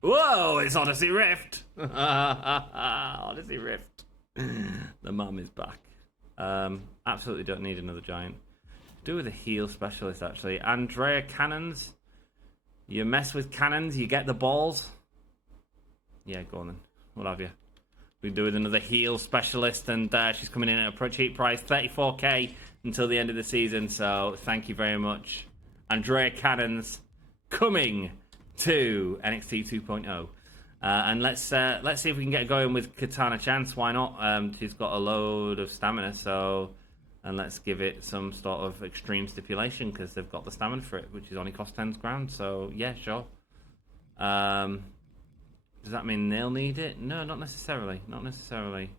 Whoa, it's Odyssey Rift. Odyssey Rift. The mum is back. Absolutely don't need another giant. Do with a heal specialist, actually. Andrea Cannons. You mess with cannons, you get the balls. Yeah, go on then. We'll have you. We do with another heal specialist, and she's coming in at a cheap price, 34k until the end of the season. So thank you very much, Andrea Cannons, coming to NXT 2.0. And let's see if we can get going with Katana Chance. Why not? She's got a load of stamina, so and let's give it some sort of extreme stipulation because they've got the stamina for it, which is only cost 10 grand. So yeah, sure. Does that mean they'll need it? No, not necessarily. Not necessarily.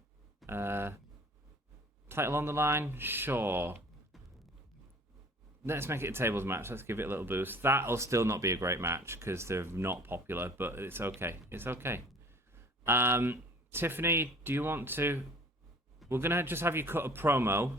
Title on the line? Sure. Let's make it a tables match. Let's give it a little boost. That'll still not be a great match because they're not popular, but it's okay. It's okay. Tiffany, do you want to... We're going to just have you cut a promo.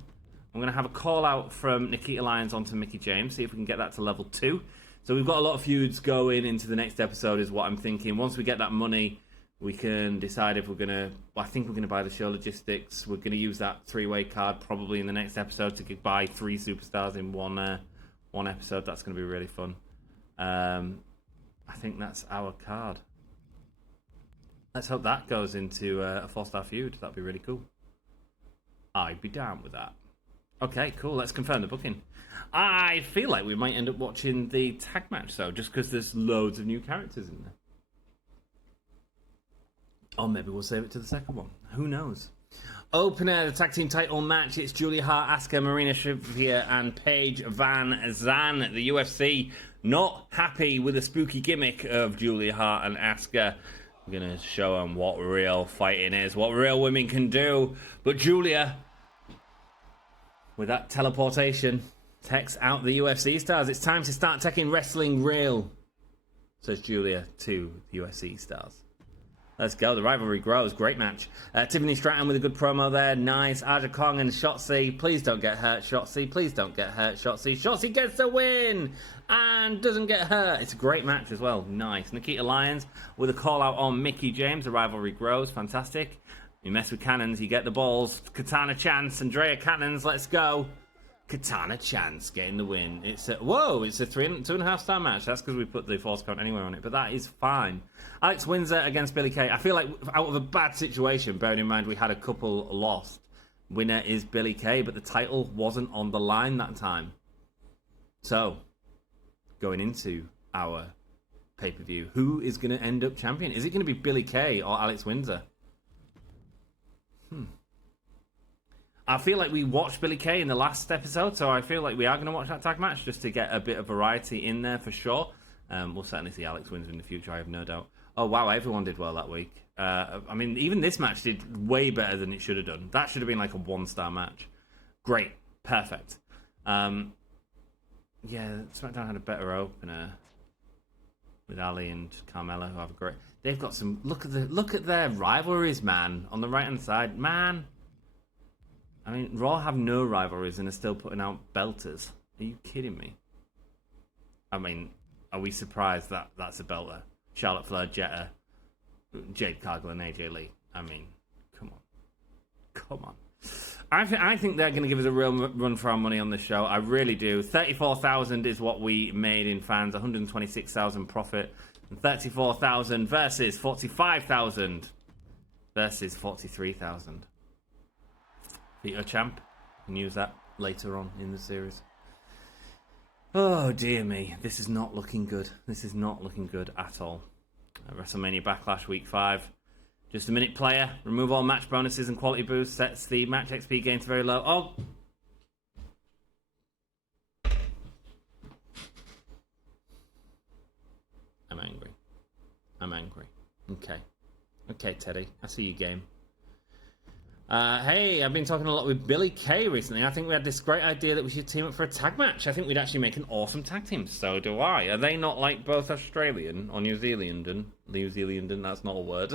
I'm going to have a call out from Nikita Lyons onto Mickie James, see if we can get that to level 2. So we've got a lot of feuds going into the next episode is what I'm thinking. Once we get that money, we can decide if we're going to... I think we're going to buy the show logistics. We're going to use that three-way card probably in the next episode to buy 3 superstars in one episode. That's going to be really fun. I think that's our card. Let's hope that goes into a 4-star feud. That'd be really cool. I'd be down with that. Okay, cool. Let's confirm the booking. I feel like we might end up watching the tag match, though, just because there's loads of new characters in there. Or maybe we'll save it to the second one. Who knows? Opener, the tag team title match. It's Julia Hart, Asuka, Marina Shafir, and Paige Van Zan. The UFC not happy with the spooky gimmick of Julia Hart and Asuka. We're going to show them what real fighting is, what real women can do. But Julia, with that teleportation, takes out the UFC stars. It's time to start taking wrestling real, says Julia to the UFC stars. Let's go. The rivalry grows. Great match. Tiffany Stratton with a good promo there. Nice. Aja Kong and Shotzi. Please don't get hurt, Shotzi. Please don't get hurt, Shotzi. Shotzi gets the win and doesn't get hurt. It's a great match as well. Nice. Nikita Lyons with a call out on Mickie James. The rivalry grows. Fantastic. You mess with cannons, you get the balls. Katana Chance. Andrea Cannons. Let's go. Katana Chance getting the win. It's a 2.5 star match. That's because we put the force count anywhere on it, but that is fine. Alex Windsor against Billie Kay. I feel like out of a bad situation, bearing in mind we had a couple lost. Winner is Billie Kay, but the title wasn't on the line that time. So, going into our pay-per-view, who is going to end up champion? Is it going to be Billie Kay or Alex Windsor? I feel like we watched Billie Kay in the last episode, so I feel like we are going to watch that tag match just to get a bit of variety in there for sure. We'll certainly see Alex Windsor in the future, I have no doubt. Oh, wow, everyone did well that week. I mean, even this match did way better than it should have done. That should have been like a 1-star match. Great. Perfect. Yeah, SmackDown had a better opener with Ali and Carmella, who have a great... They've got some... Look at their rivalries, man, on the right-hand side. Man... I mean, Raw have no rivalries and are still putting out belters. Are you kidding me? I mean, are we surprised that that's a belter? Charlotte Flair, Jetta, Jade Cargill, and AJ Lee. I mean, come on. I think they're going to give us a real run for our money on this show. I really do. 34,000 is what we made in fans. 126,000 profit. And 34,000 versus 45,000 versus 43,000. Veto champ. You can use that later on in the series. Oh dear me, this is not looking good. This is not looking good at all. WrestleMania Backlash Week 5. Just a minute player. Remove all match bonuses and quality boosts. Sets the match XP gain to very low. Oh! I'm angry. Okay. Okay, Teddy. I see your game. Hey, I've been talking a lot with Billy Kay recently. I think we had this great idea that we should team up for a tag match. I think we'd actually make an awesome tag team. So do I. Are they not like both Australian or New Zealandan? New Zealandan, that's not a word.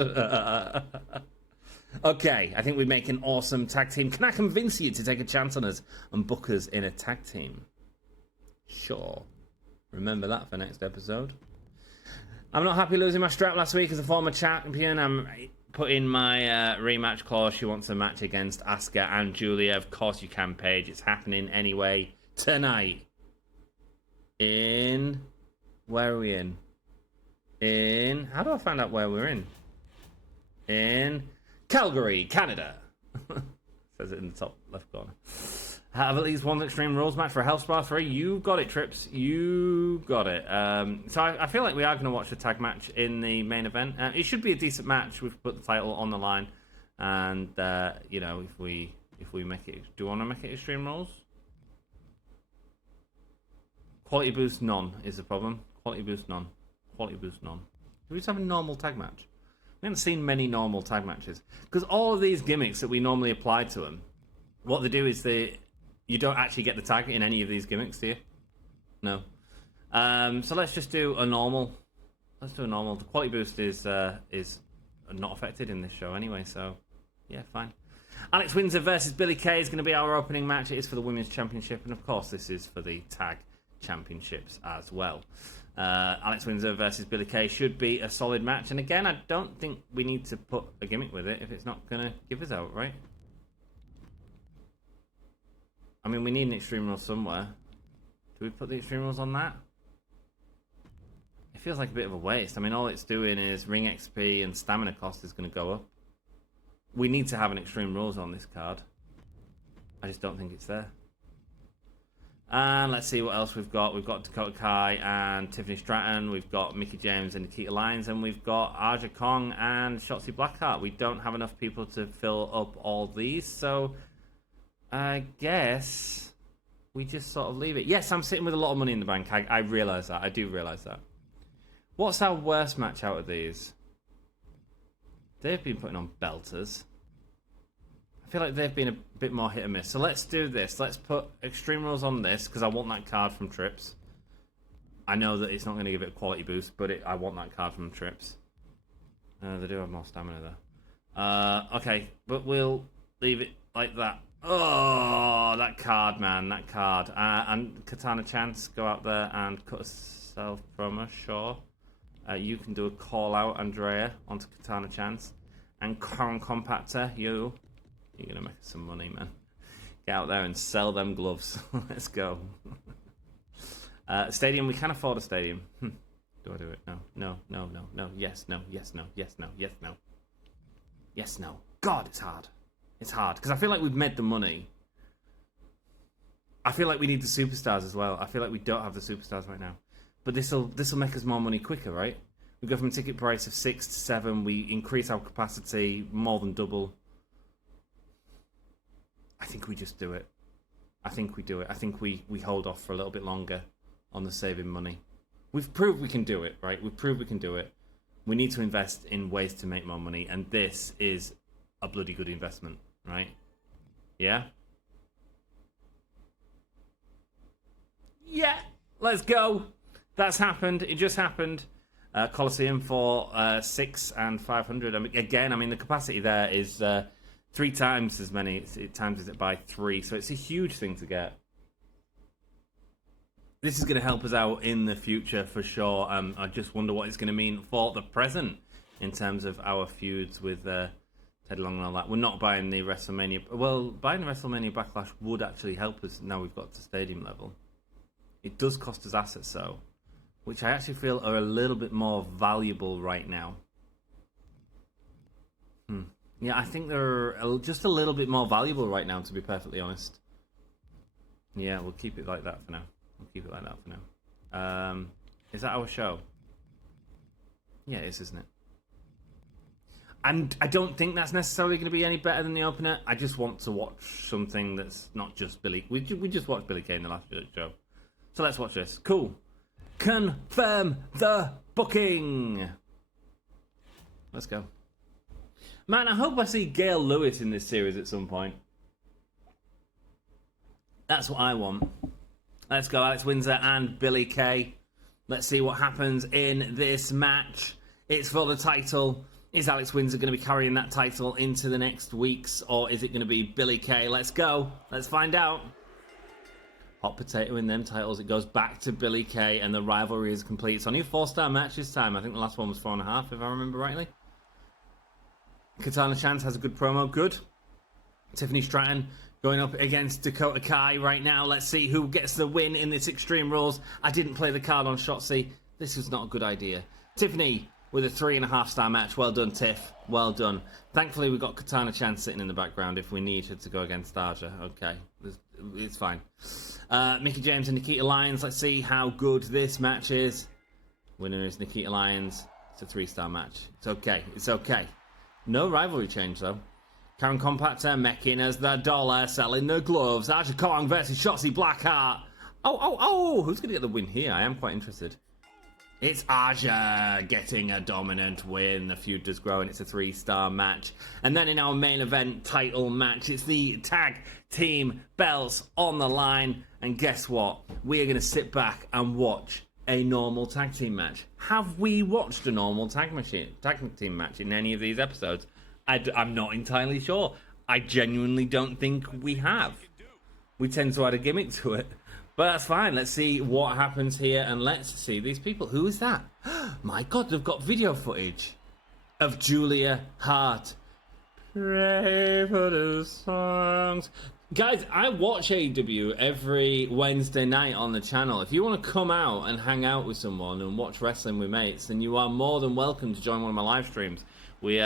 Okay, I think we'd make an awesome tag team. Can I convince you to take a chance on us and book us in a tag team? Sure. Remember that for next episode. I'm not happy losing my strap last week as a former champion. I'm put in my rematch clause. She wants a match against Asuka and Julia. Of course you can, Paige. It's happening anyway tonight. Where are we in? How do I find out where we're in? In Calgary, Canada. Says it in the top left corner. Have at least one Extreme Rules match for a Health Spa 3. You got it, Trips. You got it. So I feel like we are going to watch the tag match in the main event. It should be a decent match. We've put the title on the line. And, you know, if we make it... Do you want to make it Extreme Rules? Quality boost none is the problem. Quality boost none. Quality boost none. Do we just have a normal tag match? We haven't seen many normal tag matches. Because all of these gimmicks that we normally apply to them, what they do is you don't actually get the tag in any of these gimmicks, do you? No. So let's just do a normal. Let's do a normal. The quality boost is not affected in this show anyway, so yeah, fine. Alex Windsor versus Billie Kay is going to be our opening match. It is for the Women's Championship, and of course this is for the Tag Championships as well. Alex Windsor versus Billie Kay should be a solid match, and again, I don't think we need to put a gimmick with it if it's not going to give us out, right? I mean, we need an Extreme Rules somewhere. Do we put the Extreme Rules on that? It feels like a bit of a waste. I mean, all it's doing is ring XP and stamina cost is going to go up. We need to have an Extreme Rules on this card. I just don't think it's there. And let's see what else we've got. We've got Dakota Kai and Tiffany Stratton. We've got Mickie James and Nikita Lyons. And we've got Aja Kong and Shotzi Blackheart. We don't have enough people to fill up all these, so... I guess we just sort of leave it. Yes, I'm sitting with a lot of money in the bank. I realise that. I do realise that. What's our worst match out of these? They've been putting on belters. I feel like they've been a bit more hit and miss. So let's do this. Let's put Extreme Rules on this, because I want that card from Trips. I know that it's not going to give it a quality boost, but I want that card from Trips. They do have more stamina, though. Okay, but we'll leave it like that. Oh, that card, man, that card. And Katana Chance, go out there and cut a self-promo, sure. You can do a call-out, Andrea, onto Katana Chance. And Corin Compactor, you're going to make some money, man. Get out there and sell them gloves. Let's go. Stadium, we can afford a stadium. Do I do it? No. Yes, no. Yes, no. God, it's hard. It's hard, because I feel like we've made the money. I feel like we need the superstars as well. I feel like we don't have the superstars right now. But this'll make us more money quicker, right? We go from a ticket price of 6 to 7. We increase our capacity more than double. I think we just do it. I think we do it. I think we hold off for a little bit longer on the saving money. We've proved we can do it, right? We've proved we can do it. We need to invest in ways to make more money, and this is a bloody good investment. Right? Yeah? Yeah! Let's go! That's happened. It just happened. Coliseum for 6 and 500. I mean, again, I mean, the capacity there is 3 times as many. It times it by 3, so it's a huge thing to get. This is going to help us out in the future for sure. I just wonder what it's going to mean for the present in terms of our feuds with... Ted Long and all that. We're not buying the WrestleMania... Well, buying the WrestleMania Backlash would actually help us now we've got to stadium level. It does cost us assets, though, which I actually feel are a little bit more valuable right now. Yeah, I think they're just a little bit more valuable right now, to be perfectly honest. Yeah, we'll keep it like that for now. Is that our show? Yeah, it is, isn't it? And I don't think that's necessarily going to be any better than the opener. I just want to watch something that's not just Billy. We just watched Billie Kay in the last show. So let's watch this. Cool. Confirm the booking. Let's go. Man, I hope I see Gail Lewis in this series at some point. That's what I want. Let's go, Alex Windsor and Billie Kay. Let's see what happens in this match. It's for the title. Is Alex Windsor going to be carrying that title into the next weeks, or is it going to be Billie Kay? Let's go. Let's find out. Hot potato in them titles. It goes back to Billie Kay, and the rivalry is complete. It's only a 4-star match this time. I think the last one was 4.5, if I remember rightly. Katana Chance has a good promo. Good. Tiffany Stratton going up against Dakota Kai right now. Let's see who gets the win in this Extreme Rules. I didn't play the card on Shotzi. This was not a good idea. Tiffany with a 3.5-star match. Well done, Tiff. Well done. Thankfully, we've got Katana Chance sitting in the background if we need her to go against Aja. Okay, it's fine. Mickie James and Nikita Lyons. Let's see how good this match is. Winner is Nikita Lyons. It's a 3-star match. It's okay. It's okay. No rivalry change, though. Karen Compactor, Meckin as the dollar, selling the gloves. Aja Kong versus Shotzi Blackheart. Oh, who's going to get the win here? I am quite interested. It's Aja getting a dominant win. The feud does grow, and it's a 3-star match. And then in our main event title match, it's the tag team belts on the line. And guess what? We are going to sit back and watch a normal tag team match. Have we watched a normal tag team match in any of these episodes? I'm not entirely sure. I genuinely don't think we have. We tend to add a gimmick to it. But that's fine. Let's see what happens here, and let's see these people. Who is that? My God, they've got video footage of Julia Hart. Pray for the songs. Guys, I watch AEW every Wednesday night on the channel. If you want to come out and hang out with someone and watch wrestling with mates, then you are more than welcome to join one of my live streams. We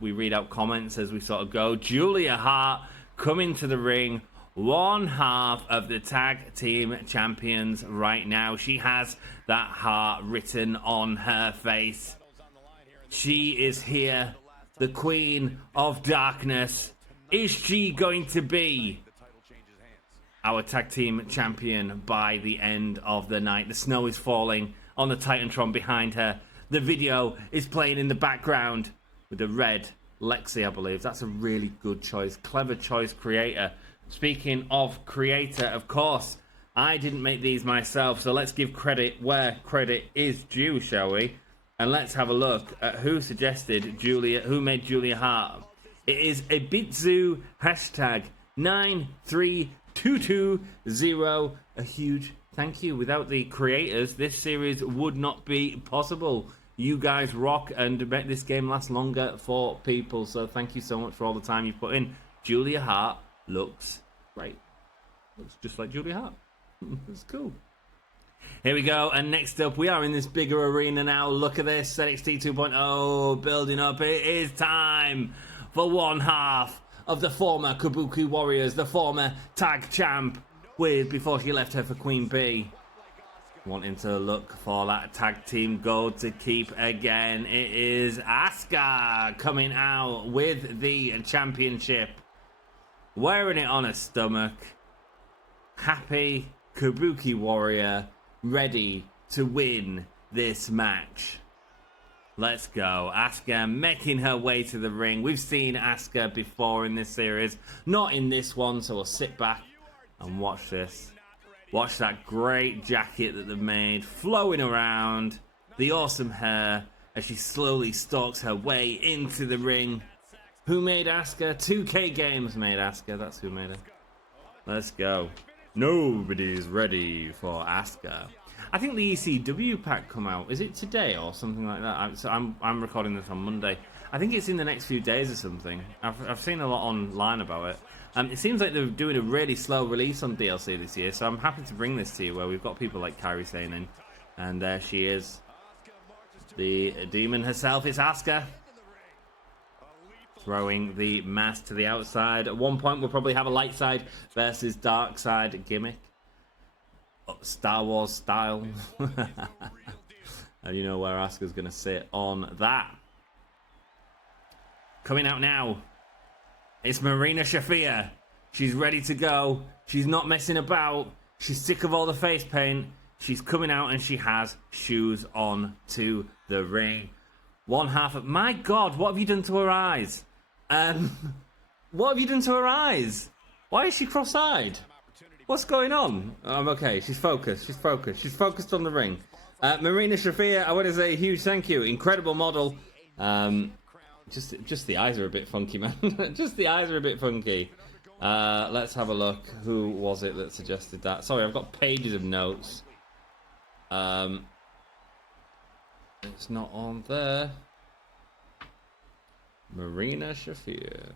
read out comments as we sort of go. Julia Hart coming to the ring, one half of the tag team champions right now. She has that heart written on her face. She is here, the Queen of Darkness. Is she going to be our tag team champion by the end of the night? The snow is falling on the Titantron behind her. The video is playing in the background with the red Lexi, I believe. That's a really good choice. Clever choice, creator. Speaking of creator, of course, I didn't make these myself, so let's give credit where credit is due, shall we? And let's have a look at who suggested Julia, who made Julia Hart. It is Ibitsu #93220. A huge thank you. Without the creators, this series would not be possible. You guys rock and make this game last longer for people. So thank you so much for all the time you put in. Julia Hart looks great. Looks just like Julia Hart. That's cool. Here we go, and next up, we are in this bigger arena now. Look at this, NXT 2.0 building up. It is time for one half of the former Kabuki Warriors, the former tag champ, with before she left her for Queen Bee. Wanting to look for that tag team gold to keep again. It is Asuka coming out with the championship, wearing it on her stomach. Happy Kabuki Warrior, ready to win this match. Let's go. Asuka making her way to the ring. We've seen Asuka before in this series, not in this one, so we'll sit back and watch this. Watch that great jacket that they've made flowing around, the awesome hair as she slowly stalks her way into the ring. Who made Asuka? 2K Games made Asuka. That's who made her. Let's go. Nobody's ready for Asuka. I think the ECW pack come out. Is it today or something like that? I'm recording this on Monday. I think it's in the next few days or something. I've seen a lot online about it. It seems like they're doing a really slow release on DLC this year, so I'm happy to bring this to you, where we've got people like Kairi Sane in, and there she is. The demon herself is Asuka. Throwing the mask to the outside. At one point, we'll probably have a light side versus dark side gimmick. Star Wars style. You know where Asuka's going to sit on that. Coming out now, it's Marina Shafir. She's ready to go. She's not messing about. She's sick of all the face paint. She's coming out and she has shoes on to the ring. One half of... My God, what have you done to her eyes? What have you done to her eyes? Why is she cross-eyed? What's going on? I'm okay. She's focused. She's focused. She's focused on the ring. Marina Shafir, I want to say a huge thank you. Incredible model. Just the eyes are a bit funky, man. Just the eyes are a bit funky. Let's have a look. Who was it that suggested that? Sorry, I've got pages of notes. It's not on there. Marina Shafir.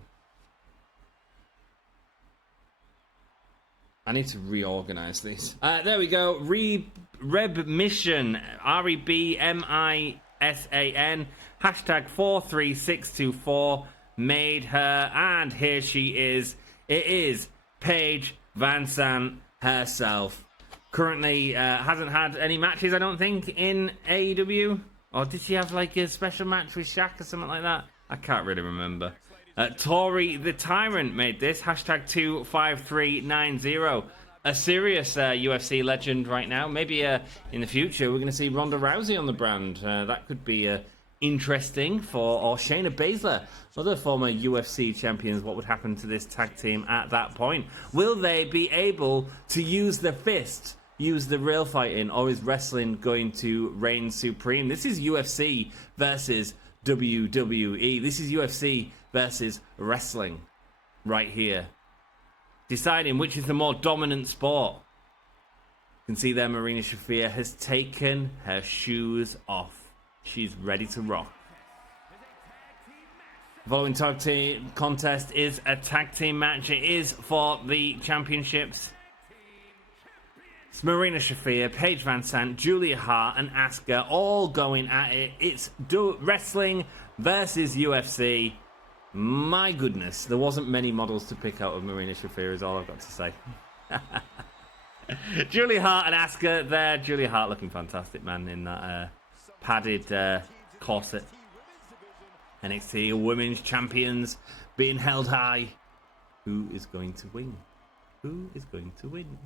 I need to reorganize these. There we go. Rebmission. REBMISAN. Hashtag 43624. Made her. And here she is. It is Paige Van Sant herself. Currently hasn't had any matches, I don't think, in AEW. Or did she have like a special match with Shaq or something like that? I can't really remember. Tori the Tyrant made this. Hashtag 25390. A serious UFC legend right now. Maybe in the future we're going to see Ronda Rousey on the brand. That could be interesting for... Or Shayna Baszler, other former UFC champions. What would happen to this tag team at that point? Will they be able to use the fist? Use the real fighting? Or is wrestling going to reign supreme? This is UFC versus WWE. This is UFC versus wrestling right here. Deciding which is the more dominant sport. You can see there Marina Shafir has taken her shoes off. She's ready to rock. The following tag team contest is a tag team match. It is for the championships. It's Marina Shafir, Paige Van Sant, Julia Hart and Asuka all going at it. It's wrestling versus UFC. My goodness, there wasn't many models to pick out of Marina Shafir is all I've got to say. Julia Hart and Asuka there. Julia Hart looking fantastic, man, in that padded corset. NXT Women's Champions being held high. Who is going to win? Who is going to win?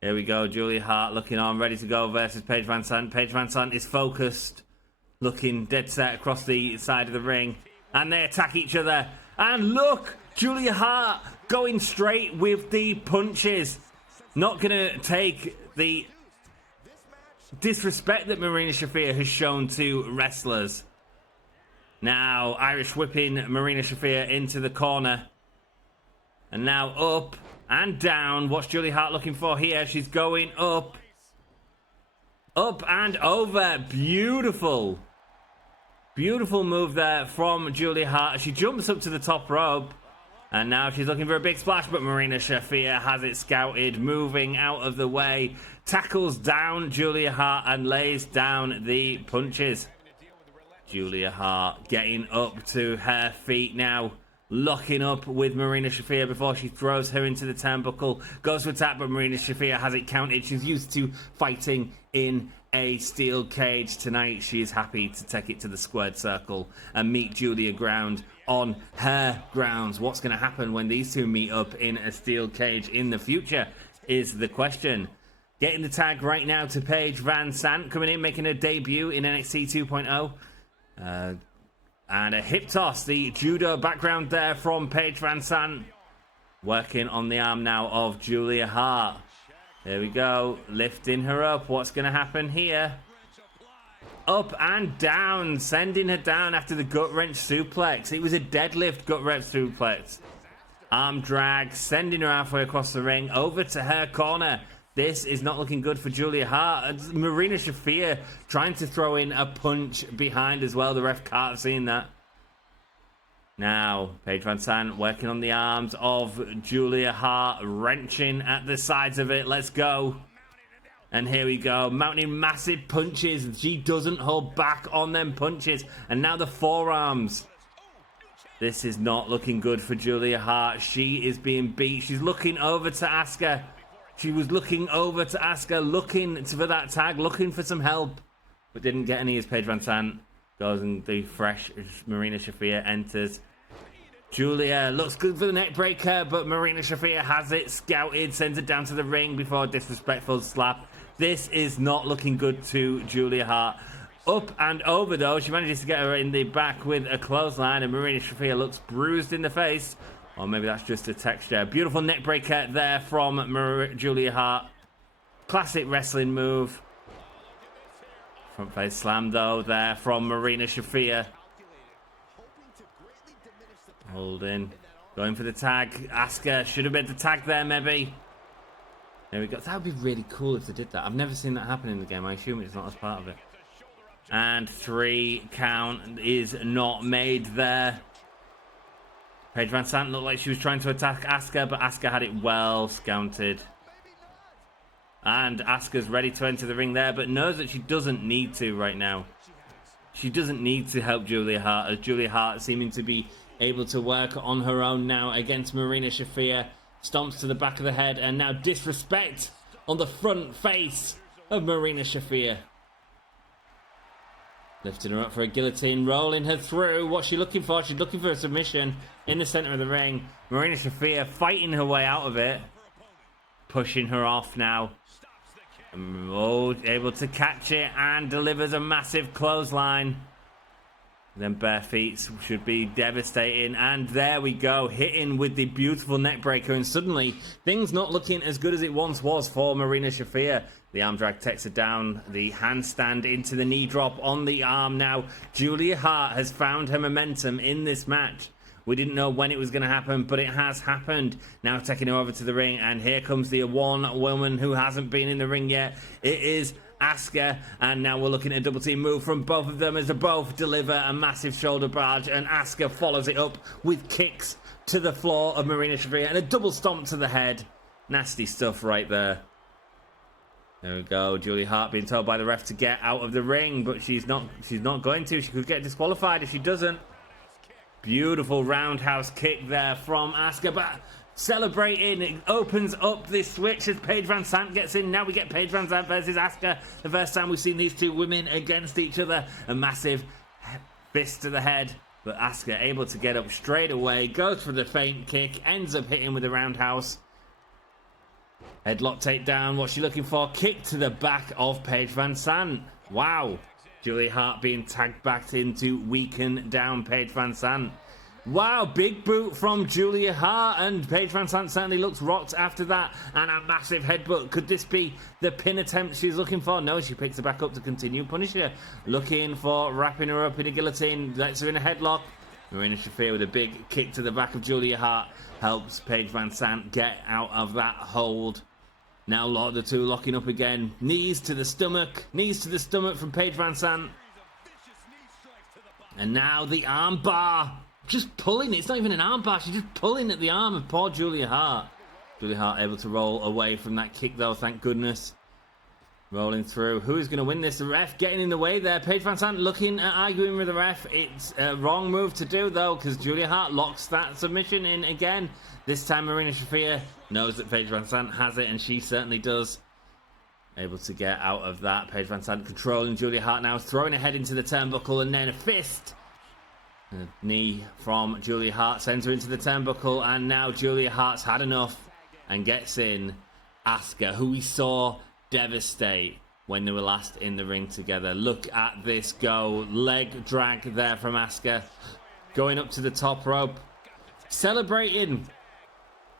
Here we go, Julia Hart looking on, ready to go versus Paige Van Sant. Paige Van Sant is focused, looking dead set across the side of the ring. And they attack each other. And look, Julia Hart going straight with the punches. Not going to take the disrespect that Marina Shafir has shown to wrestlers. Now, Irish whipping Marina Shafir into the corner. And now up and down. What's Julia Hart looking for here? She's going up. Up and over. Beautiful. Beautiful move there from Julia Hart. She jumps up to the top rope. And now she's looking for a big splash, but Marina Shafir has it scouted, moving out of the way. Tackles down Julia Hart and lays down the punches. Julia Hart getting up to her feet now. Locking up with Marina Shafir before she throws her into the turnbuckle. Goes to attack, but Marina Shafir has it counted. She's used to fighting in a steel cage. Tonight, she is happy to take it to the squared circle and meet Julia ground on her grounds. What's going to happen when these two meet up in a steel cage in the future is the question. Getting the tag right now to Paige Van Sant, coming in, making her debut in NXT 2.0. And a hip toss, the judo background there from Paige Van Sant. Working on the arm now of Julia Hart. There we go, lifting her up. What's going to happen here? Up and down, sending her down after the gut wrench suplex. It was a deadlift gut wrench suplex. Arm drag, sending her halfway across the ring, over to her corner. This is not looking good for Julia Hart. Marina Shafir trying to throw in a punch behind as well. The ref can't have seen that. Now, Paige Van Sant working on the arms of Julia Hart, wrenching at the sides of it. Let's go. And here we go, mounting massive punches. She doesn't hold back on them punches. And now the forearms. This is not looking good for Julia Hart. She is being beat. She's looking over to Asuka. She was looking over to Asuka, looking for that tag, looking for some help, but didn't get any as Paige Van Sant goes and the fresh Marina Shafir enters. Julia looks good for the neck breaker, but Marina Shafir has it scouted, sends it down to the ring before a disrespectful slap. This is not looking good to Julia Hart. Up and over, though. She manages to get her in the back with a clothesline, and Marina Shafir looks bruised in the face. Or maybe that's just a texture. Beautiful neck breaker there from Julia Hart. Classic wrestling move. Front face slam, though, there from Marina Shafir. Holding. Going for the tag. Asuka should have been the tag there, maybe. There we go. That would be really cool if they did that. I've never seen that happen in the game. I assume it's not as part of it. And 3 count is not made there. Paige Van Sant looked like she was trying to attack Asuka, but Asuka had it well scouted. And Asuka's ready to enter the ring there, but knows that she doesn't need to right now. She doesn't need to help Julia Hart, as Julia Hart seeming to be able to work on her own now against Marina Shafir. Stomps to the back of the head, and now disrespect on the front face of Marina Shafir. Lifting her up for a guillotine, rolling her through. What's she looking for? She's looking for a submission in the center of the ring. Marina Shafir fighting her way out of it. Pushing her off now. Oh, able to catch it and delivers a massive clothesline. Then bare feet should be devastating. And there we go, hitting with the beautiful neck breaker. And suddenly, things not looking as good as it once was for Marina Shafir. The arm drag takes her down. The handstand into the knee drop on the arm now. Julia Hart has found her momentum in this match. We didn't know when it was going to happen, but it has happened. Now taking her over to the ring. And here comes the one woman who hasn't been in the ring yet. It is Asuka, and now we're looking at a double team move from both of them as they both deliver a massive shoulder barge, and Asuka follows it up with kicks to the floor of Marina Shafir and a double stomp to the head. Nasty stuff right there. There we go. Julia Hart being told by the ref to get out of the ring, but she's not going to. She could get disqualified if she doesn't. Beautiful roundhouse kick there from Asuka, but celebrating, it opens up this switch as Paige Van Sant gets in. Now we get Paige Van Sant versus Asuka. The first time we've seen these two women against each other. A massive fist to the head, but Asuka able to get up straight away, goes for the feint kick, ends up hitting with a roundhouse. Headlock takedown, what's she looking for? Kick to the back of Paige Van Sant. Wow. Julia Hart being tagged back in to weaken down Paige Van Sant. Wow, big boot from Julia Hart, and Paige Van Sant certainly looks rocked after that, and a massive headbutt. Could this be the pin attempt she's looking for? No, she picks her back up to continue punish her. Looking for wrapping her up in a guillotine, lets her in a headlock. Marina Shafir with a big kick to the back of Julia Hart helps Paige Van Sant get out of that hold. Now the two locking up again. Knees to the stomach from Paige Van Sant. And now the arm bar. Just pulling it. It's not even an arm bar. She's just pulling at the arm of poor Julia Hart. Julia Hart able to roll away from that kick, though, thank goodness. Rolling through. Who is going to win this? The ref getting in the way there. Paige Van Sant looking at arguing with the ref. It's a wrong move to do, though, because Julia Hart locks that submission in again. This time, Marina Shafir knows that Paige Van Sant has it, and she certainly does. Able to get out of that. Paige Van Sant controlling Julia Hart now, throwing her head into the turnbuckle, and then a fist. A knee from Julia Hart sends her into the turnbuckle, and now Julia Hart's had enough and gets in Asuka, who we saw devastate when they were last in the ring together. Look at this go. Leg drag there from Asuka. Going up to the top rope. Celebrating.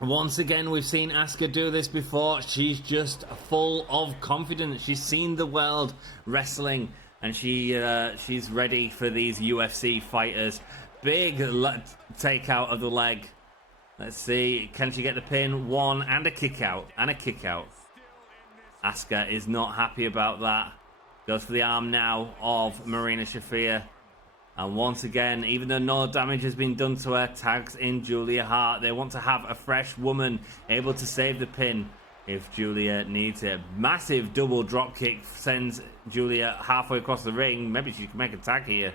Once again, we've seen Asuka do this before. She's just full of confidence. She's seen the world wrestling, and she's ready for these UFC fighters. Big takeout of the leg. Let's see. Can she get the pin? One and a kick out. And a kick out. Asuka is not happy about that. Goes for the arm now of Marina Shafir. And once again, even though no damage has been done to her, tags in Julia Hart. They want to have a fresh woman able to save the pin if Julia needs it. Massive double drop kick sends Julia halfway across the ring. Maybe she can make a tag here.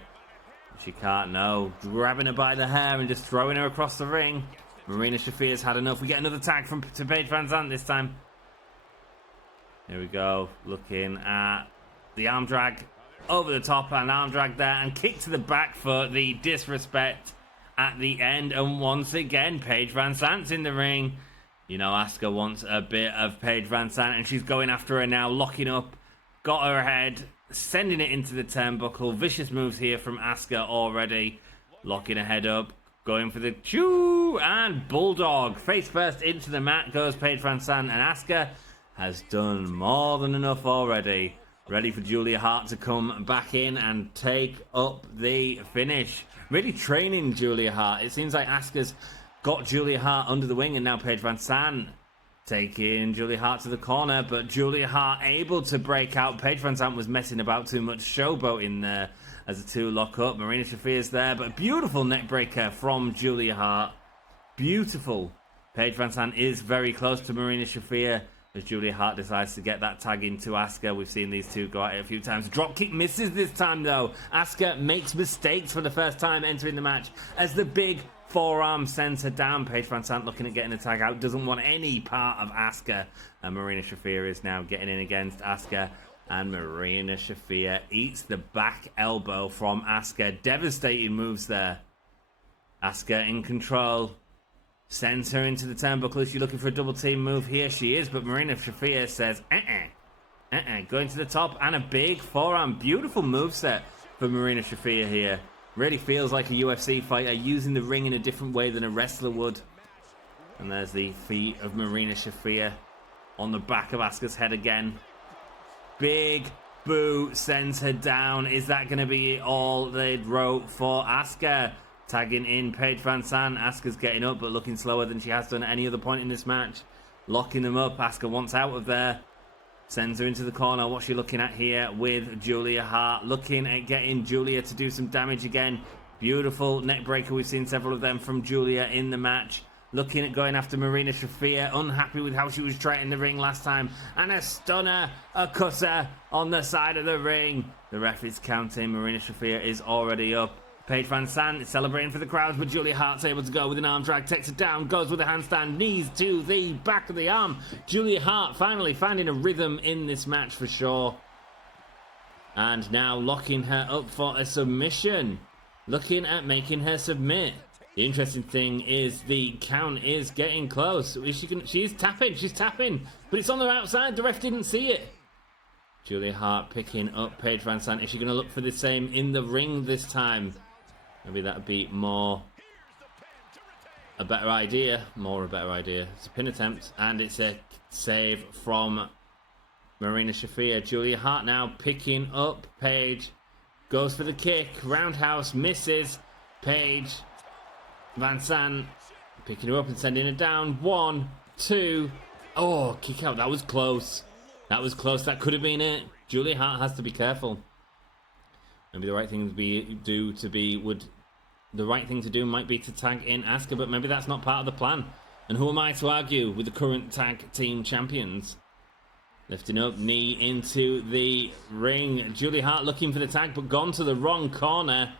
She can't, no. Grabbing her by the hair and just throwing her across the ring. Marina Shafir's had enough. We get another tag to Paige Van Sant this time. Here we go. Looking at the arm drag. Over the top, and arm drag there, and kick to the back for the disrespect at the end. And once again, Paige Van Sant's in the ring. You know, Asuka wants a bit of Paige Van Sant, and she's going after her now, locking up. Got her head, sending it into the turnbuckle. Vicious moves here from Asuka already. Locking her head up. Going for the chew and bulldog. Face first into the mat goes Paige Van Sant, and Asuka has done more than enough already. Ready for Julia Hart to come back in and take up the finish. Really training Julia Hart. It seems like Asuka's got Julia Hart under the wing, and now Paige Van Sant taking Julia Hart to the corner, but Julia Hart able to break out. Paige Van Sant was messing about too much, showboating there as the two lock up. Marina Shafir's there, but beautiful neck breaker from Julia Hart. Beautiful. Paige Van Sant is very close to Marina Shafir as Julia Hart decides to get that tag into Asuka. We've seen these two go at it a few times. Dropkick misses this time though. Asuka makes mistakes for the first time entering the match as the big forearm sends her down. Paige Van Sant looking at getting the tag out. Doesn't want any part of Asuka. And Marina Shafir is now getting in against Asuka. And Marina Shafir eats the back elbow from Asuka. Devastating moves there. Asuka in control. Sends her into the turnbuckle. Is she looking for a double team move? Here she is. But Marina Shafir says, going to the top. And a big forearm. Beautiful moveset for Marina Shafir here. Really feels like a UFC fighter, using the ring in a different way than a wrestler would. And there's the feet of Marina Shafir on the back of Asuka's head again. Big boo sends her down. Is that going to be all they wrote for Asuka? Tagging in Paige Van Sant. Asuka's getting up, but looking slower than she has done at any other point in this match. Locking them up. Asuka wants out of there. Sends her into the corner. What's she looking at here with Julia Hart? Looking at getting Julia to do some damage again. Beautiful neck breaker. We've seen several of them from Julia in the match. Looking at going after Marina Shafir. Unhappy with how she was treating the ring last time. And a stunner, a cutter on the side of the ring. The ref is counting. Marina Shafir is already up. Paige Van Sant is celebrating for the crowd, but Julia Hart's able to go with an arm drag, takes it down, goes with a handstand, knees to the back of the arm. Julia Hart finally finding a rhythm in this match for sure. And now locking her up for a submission. Looking at making her submit. The interesting thing is the count is getting close. She's tapping, but it's on the outside. The ref didn't see it. Julia Hart picking up Paige Van Sant. Is she going to look for the same in the ring this time? Maybe that would be a better idea. It's a pin attempt, and it's a save from Marina Shafir. Julia Hart now picking up Paige. Goes for the kick. Roundhouse misses. Paige Van Sant picking her up and sending her down. 1, 2. Oh, kick out. That was close. That could have been it. Julia Hart has to be careful. Maybe the right thing to do might be to tag in Asuka, but maybe that's not part of the plan. And who am I to argue with the current tag team champions? Lifting up, knee into the ring. Julia Hart looking for the tag, but gone to the wrong corner.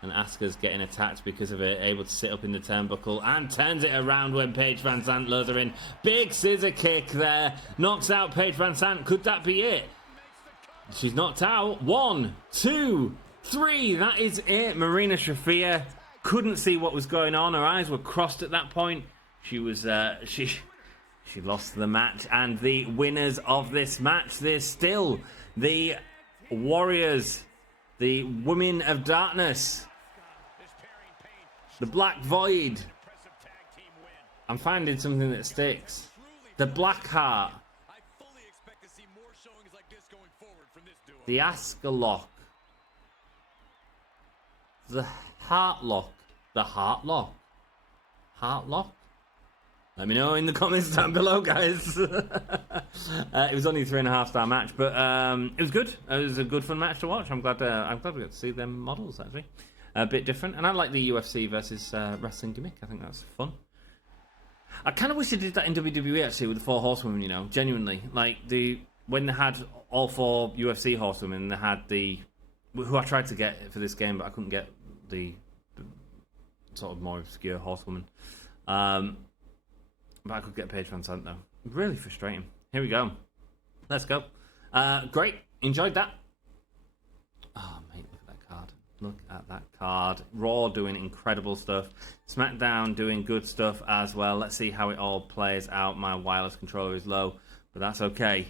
And Asuka's getting attacked because of it. Able to sit up in the turnbuckle and turns it around when Paige Van Sant lures her in. Big scissor kick there. Knocks out Paige Van Sant. Could that be it? She's knocked out. 1, 2, 3. That is it. Marina Shafir couldn't see what was going on. Her eyes were crossed at that point. She was she lost the match. And the winners of this match, they're still the Warriors, the Women of Darkness, the Black Void. I'm finding something that sticks. The Black Heart. The Asuka Lock. The Heart Lock. The Heart Lock. Heart Lock? Let me know in the comments down below, guys. It was only a 3.5-star match, but it was good. It was a good, fun match to watch. I'm glad we got to see them models, actually. A bit different. And I like the UFC versus wrestling gimmick. I think that's fun. I kind of wish they did that in WWE, actually, with the 4 horsewomen, you know, genuinely. Like, when they had all 4 UFC horsewomen, they had who I tried to get for this game, but I couldn't get the sort of more obscure horsewoman. But I could get Paige Van Sant, though. Really frustrating. Here we go. Let's go. Great. Enjoyed that. Oh, mate, look at that card. Look at that card. Raw doing incredible stuff. SmackDown doing good stuff as well. Let's see how it all plays out. My wireless controller is low, but that's okay.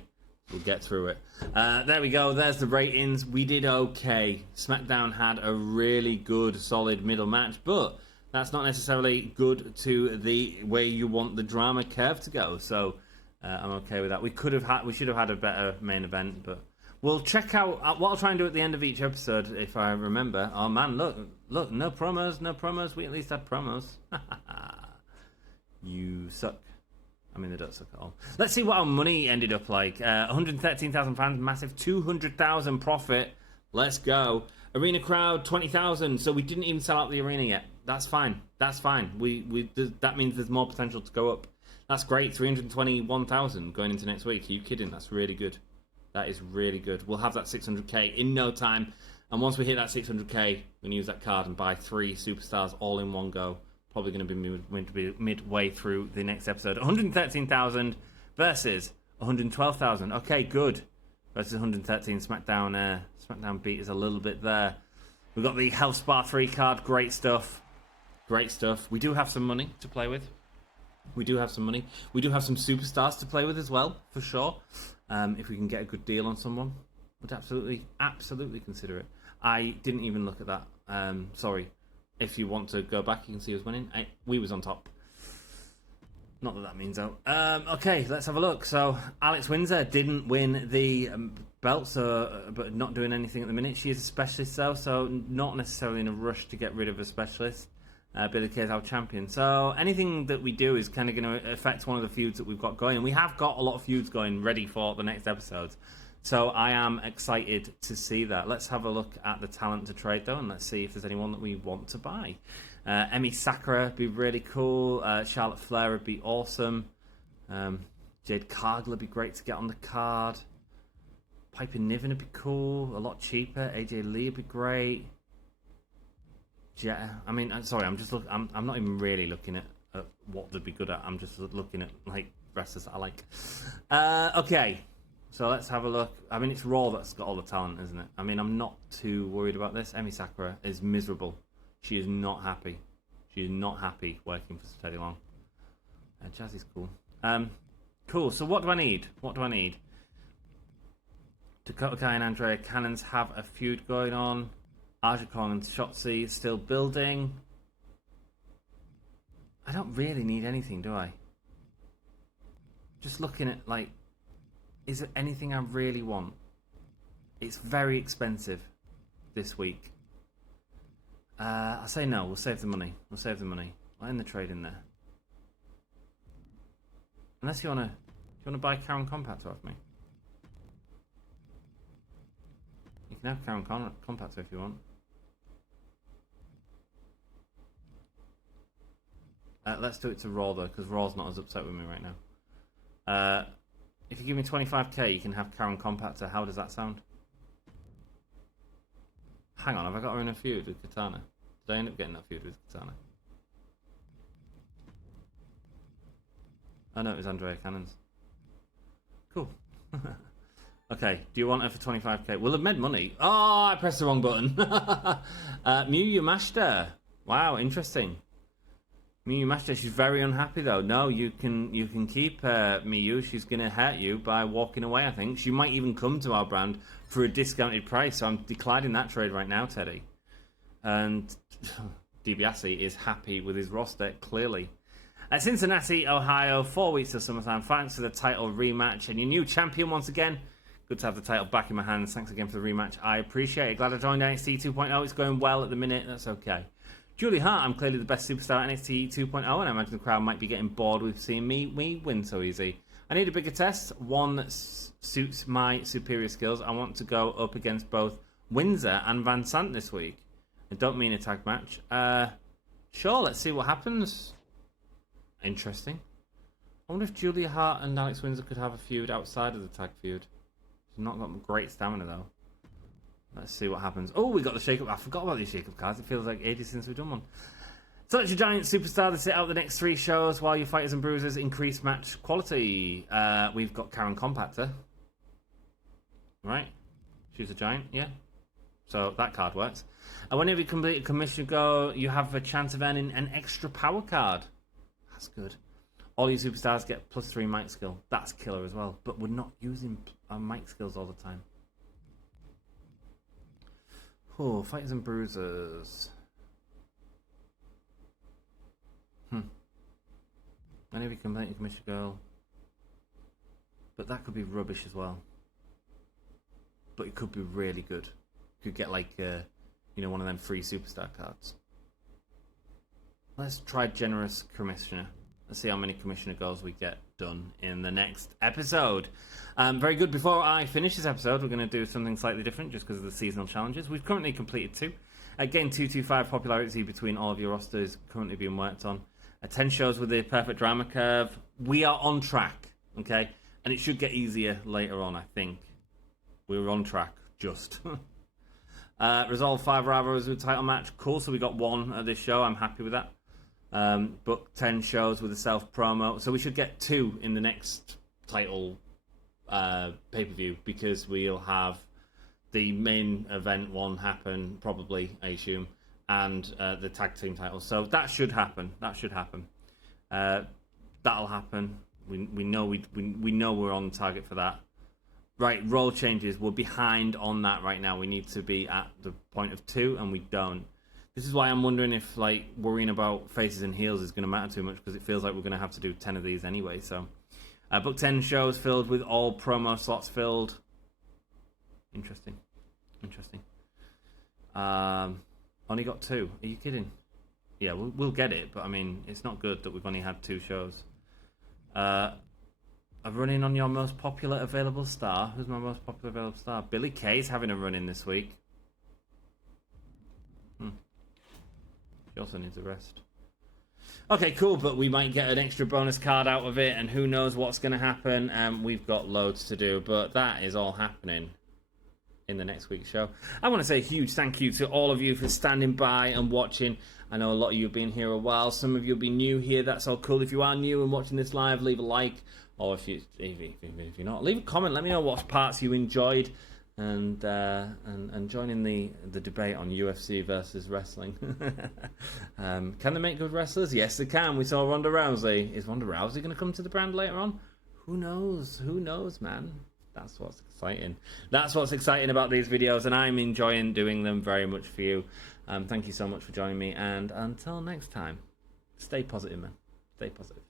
We'll get through it. There we go. There's the ratings. We did okay. SmackDown had a really good, solid middle match, but that's not necessarily good to the way you want the drama curve to go. So I'm okay with that. We should have had a better main event, but we'll check out what I'll try and do at the end of each episode if I remember. Oh man, look, no promos. We at least had promos. You suck. I mean, they don't suck at all. Let's see what our money ended up like. 113,000 fans, massive 200,000 profit. Let's go. Arena crowd, 20,000. So we didn't even sell out the arena yet. That's fine. That's fine. That means there's more potential to go up. That's great. 321,000 going into next week. Are you kidding? That's really good. That is really good. We'll have that 600k in no time. And once we hit that 600k, we're going to use that card and buy 3 superstars all in one go. Probably going to be midway through the next episode. 113,000 versus 112,000. Okay, good. Versus 113. SmackDown beat is a little bit there. We've got the Health Spa 3 card. Great stuff. Great stuff. We do have some money to play with. We do have some money. We do have some superstars to play with as well, for sure. If we can get a good deal on someone, would absolutely consider it. I didn't even look at that. Sorry. If you want to go back, you can see us winning. We was on top. Not that means though. Okay, let's have a look. So Alex Windsor didn't win the belt, but not doing anything at the minute. She is a specialist though, so not necessarily in a rush to get rid of a specialist. Billie Kay's our champion. So anything that we do is kind of going to affect one of the feuds that we've got going. We have got a lot of feuds going ready for the next episodes. So I am excited to see that. Let's have a look at the talent to trade, though, and let's see if there's anyone that we want to buy. Emi Sakura would be really cool. Charlotte Flair would be awesome. Jade Cargill would be great to get on the card. Piper Niven would be cool. A lot cheaper. AJ Lee would be great. I'm not even really looking at what they'd be good at. I'm just looking at like wrestlers that I like. Okay. So let's have a look. I mean, it's Raw that's got all the talent, isn't it? I mean, I'm not too worried about this. Emi Sakura is miserable. She is not happy. She is not happy working for Teddy Long. Jazzy's cool. Cool. So what do I need? Dakota Kai and Andrea Cannons have a feud going on. Aja Kong and Shotzi still building. I don't really need anything, do I? Just looking at, like, is there anything I really want? It's very expensive this week. I say no. We'll save the money. I'll end the trade in there. Unless you wanna buy Karen Compactor off me. You can have Karen Compactor if you want. Let's do it to Raw though, because Raw's not as upset with me right now. If you give me 25k, you can have Karen Compactor. How does that sound? Hang on, have I got her in a feud with Katana? Did I end up getting that feud with Katana? Oh no, it was Andrea Cannons. Cool. Okay, do you want her for 25k? We'll have made money. Oh, I pressed the wrong button. Miyu Yamashita. Wow, interesting. Miyu Yamashita, she's very unhappy though. No, you can keep Miyu. She's going to hurt you by walking away, I think. She might even come to our brand for a discounted price. So I'm declining that trade right now, Teddy. And DiBiase is happy with his roster, clearly. At Cincinnati, Ohio, 4 weeks till SummerSlam. Thanks for the title rematch. And your new champion once again. Good to have the title back in my hands. Thanks again for the rematch. I appreciate it. Glad I joined NXT 2.0. It's going well at the minute. That's okay. Julie Hart, I'm clearly the best superstar at NXT 2.0, and I imagine the crowd might be getting bored with seeing me win so easy. I need a bigger test. One suits my superior skills. I want to go up against both Windsor and Van Sant this week. I don't mean a tag match. Sure, let's see what happens. Interesting. I wonder if Julia Hart and Alex Windsor could have a feud outside of the tag feud. She's not got great stamina, though. Let's see what happens. Oh, we got the shake-up. I forgot about these shake-up cards. It feels like ages since we've done one. Select your giant superstar to sit out the next 3 shows while your fighters and bruisers increase match quality. We've got Karen Compactor. Right? She's a giant, yeah. So that card works. And whenever you complete a commission goal, you have a chance of earning an extra power card. That's good. All your superstars get +3 mic skill. That's killer as well. But we're not using mic skills all the time. Oh, fighters and bruisers. Whenever you complete your commission goal. But that could be rubbish as well. But it could be really good. You could get like, one of them free superstar cards. Let's try generous commissioner. Let's see how many commissioner goals we get done in the next episode. Very good. Before I finish this episode, we're going to do something slightly different just because of the seasonal challenges. We've currently completed 2. Again, 225 popularity between all of your rosters currently being worked on. 10 shows with the perfect drama curve. We are on track, okay? And it should get easier later on, I think. We're on track, just. Resolve 5 rivals with title match. Cool, so we got 1 at this show. I'm happy with that. Book 10 shows with a self-promo. So we should get 2 in the next title pay-per-view because we'll have the main event one happen, probably, I assume, and the tag team title. So that should happen. That'll happen. We know we're on target for that. Right, role changes. We're behind on that right now. We need to be at the point of 2, and we don't. This is why I'm wondering if worrying about faces and heels is going to matter too much, because it feels like we're going to have to do 10 of these anyway. So, book 10 shows filled with all promo slots filled. Interesting. Only got 2. Are you kidding? Yeah, we'll get it, but I mean, it's not good that we've only had 2 shows. A run-in on your most popular available star. Who's my most popular available star? Billy Kay's having a run-in this week. She also needs a rest. Okay, cool, but we might get an extra bonus card out of it, and who knows what's going to happen. We've got loads to do, but that is all happening in the next week's show. I want to say a huge thank you to all of you for standing by and watching. I know a lot of you have been here a while. Some of you will be new here. That's all cool. If you are new and watching this live, leave a like. Or if you're not, leave a comment. Let me know what parts you enjoyed, and join in the debate on UFC versus wrestling. Can they make good wrestlers? Yes, they can. We saw Ronda Rousey. Is Ronda Rousey going to come to the brand later on? Who knows? Who knows, man? That's what's exciting. That's what's exciting about these videos, and I'm enjoying doing them very much for you. Thank you so much for joining me, and until next time, stay positive, man. Stay positive.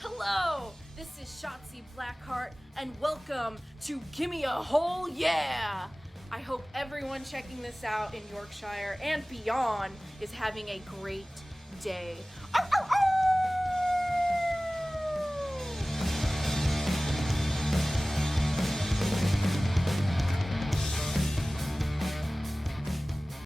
Hello, this is Shotzi Blackheart, and welcome to Gimme a Whole Yeah! I hope everyone checking this out in Yorkshire and beyond is having a great day.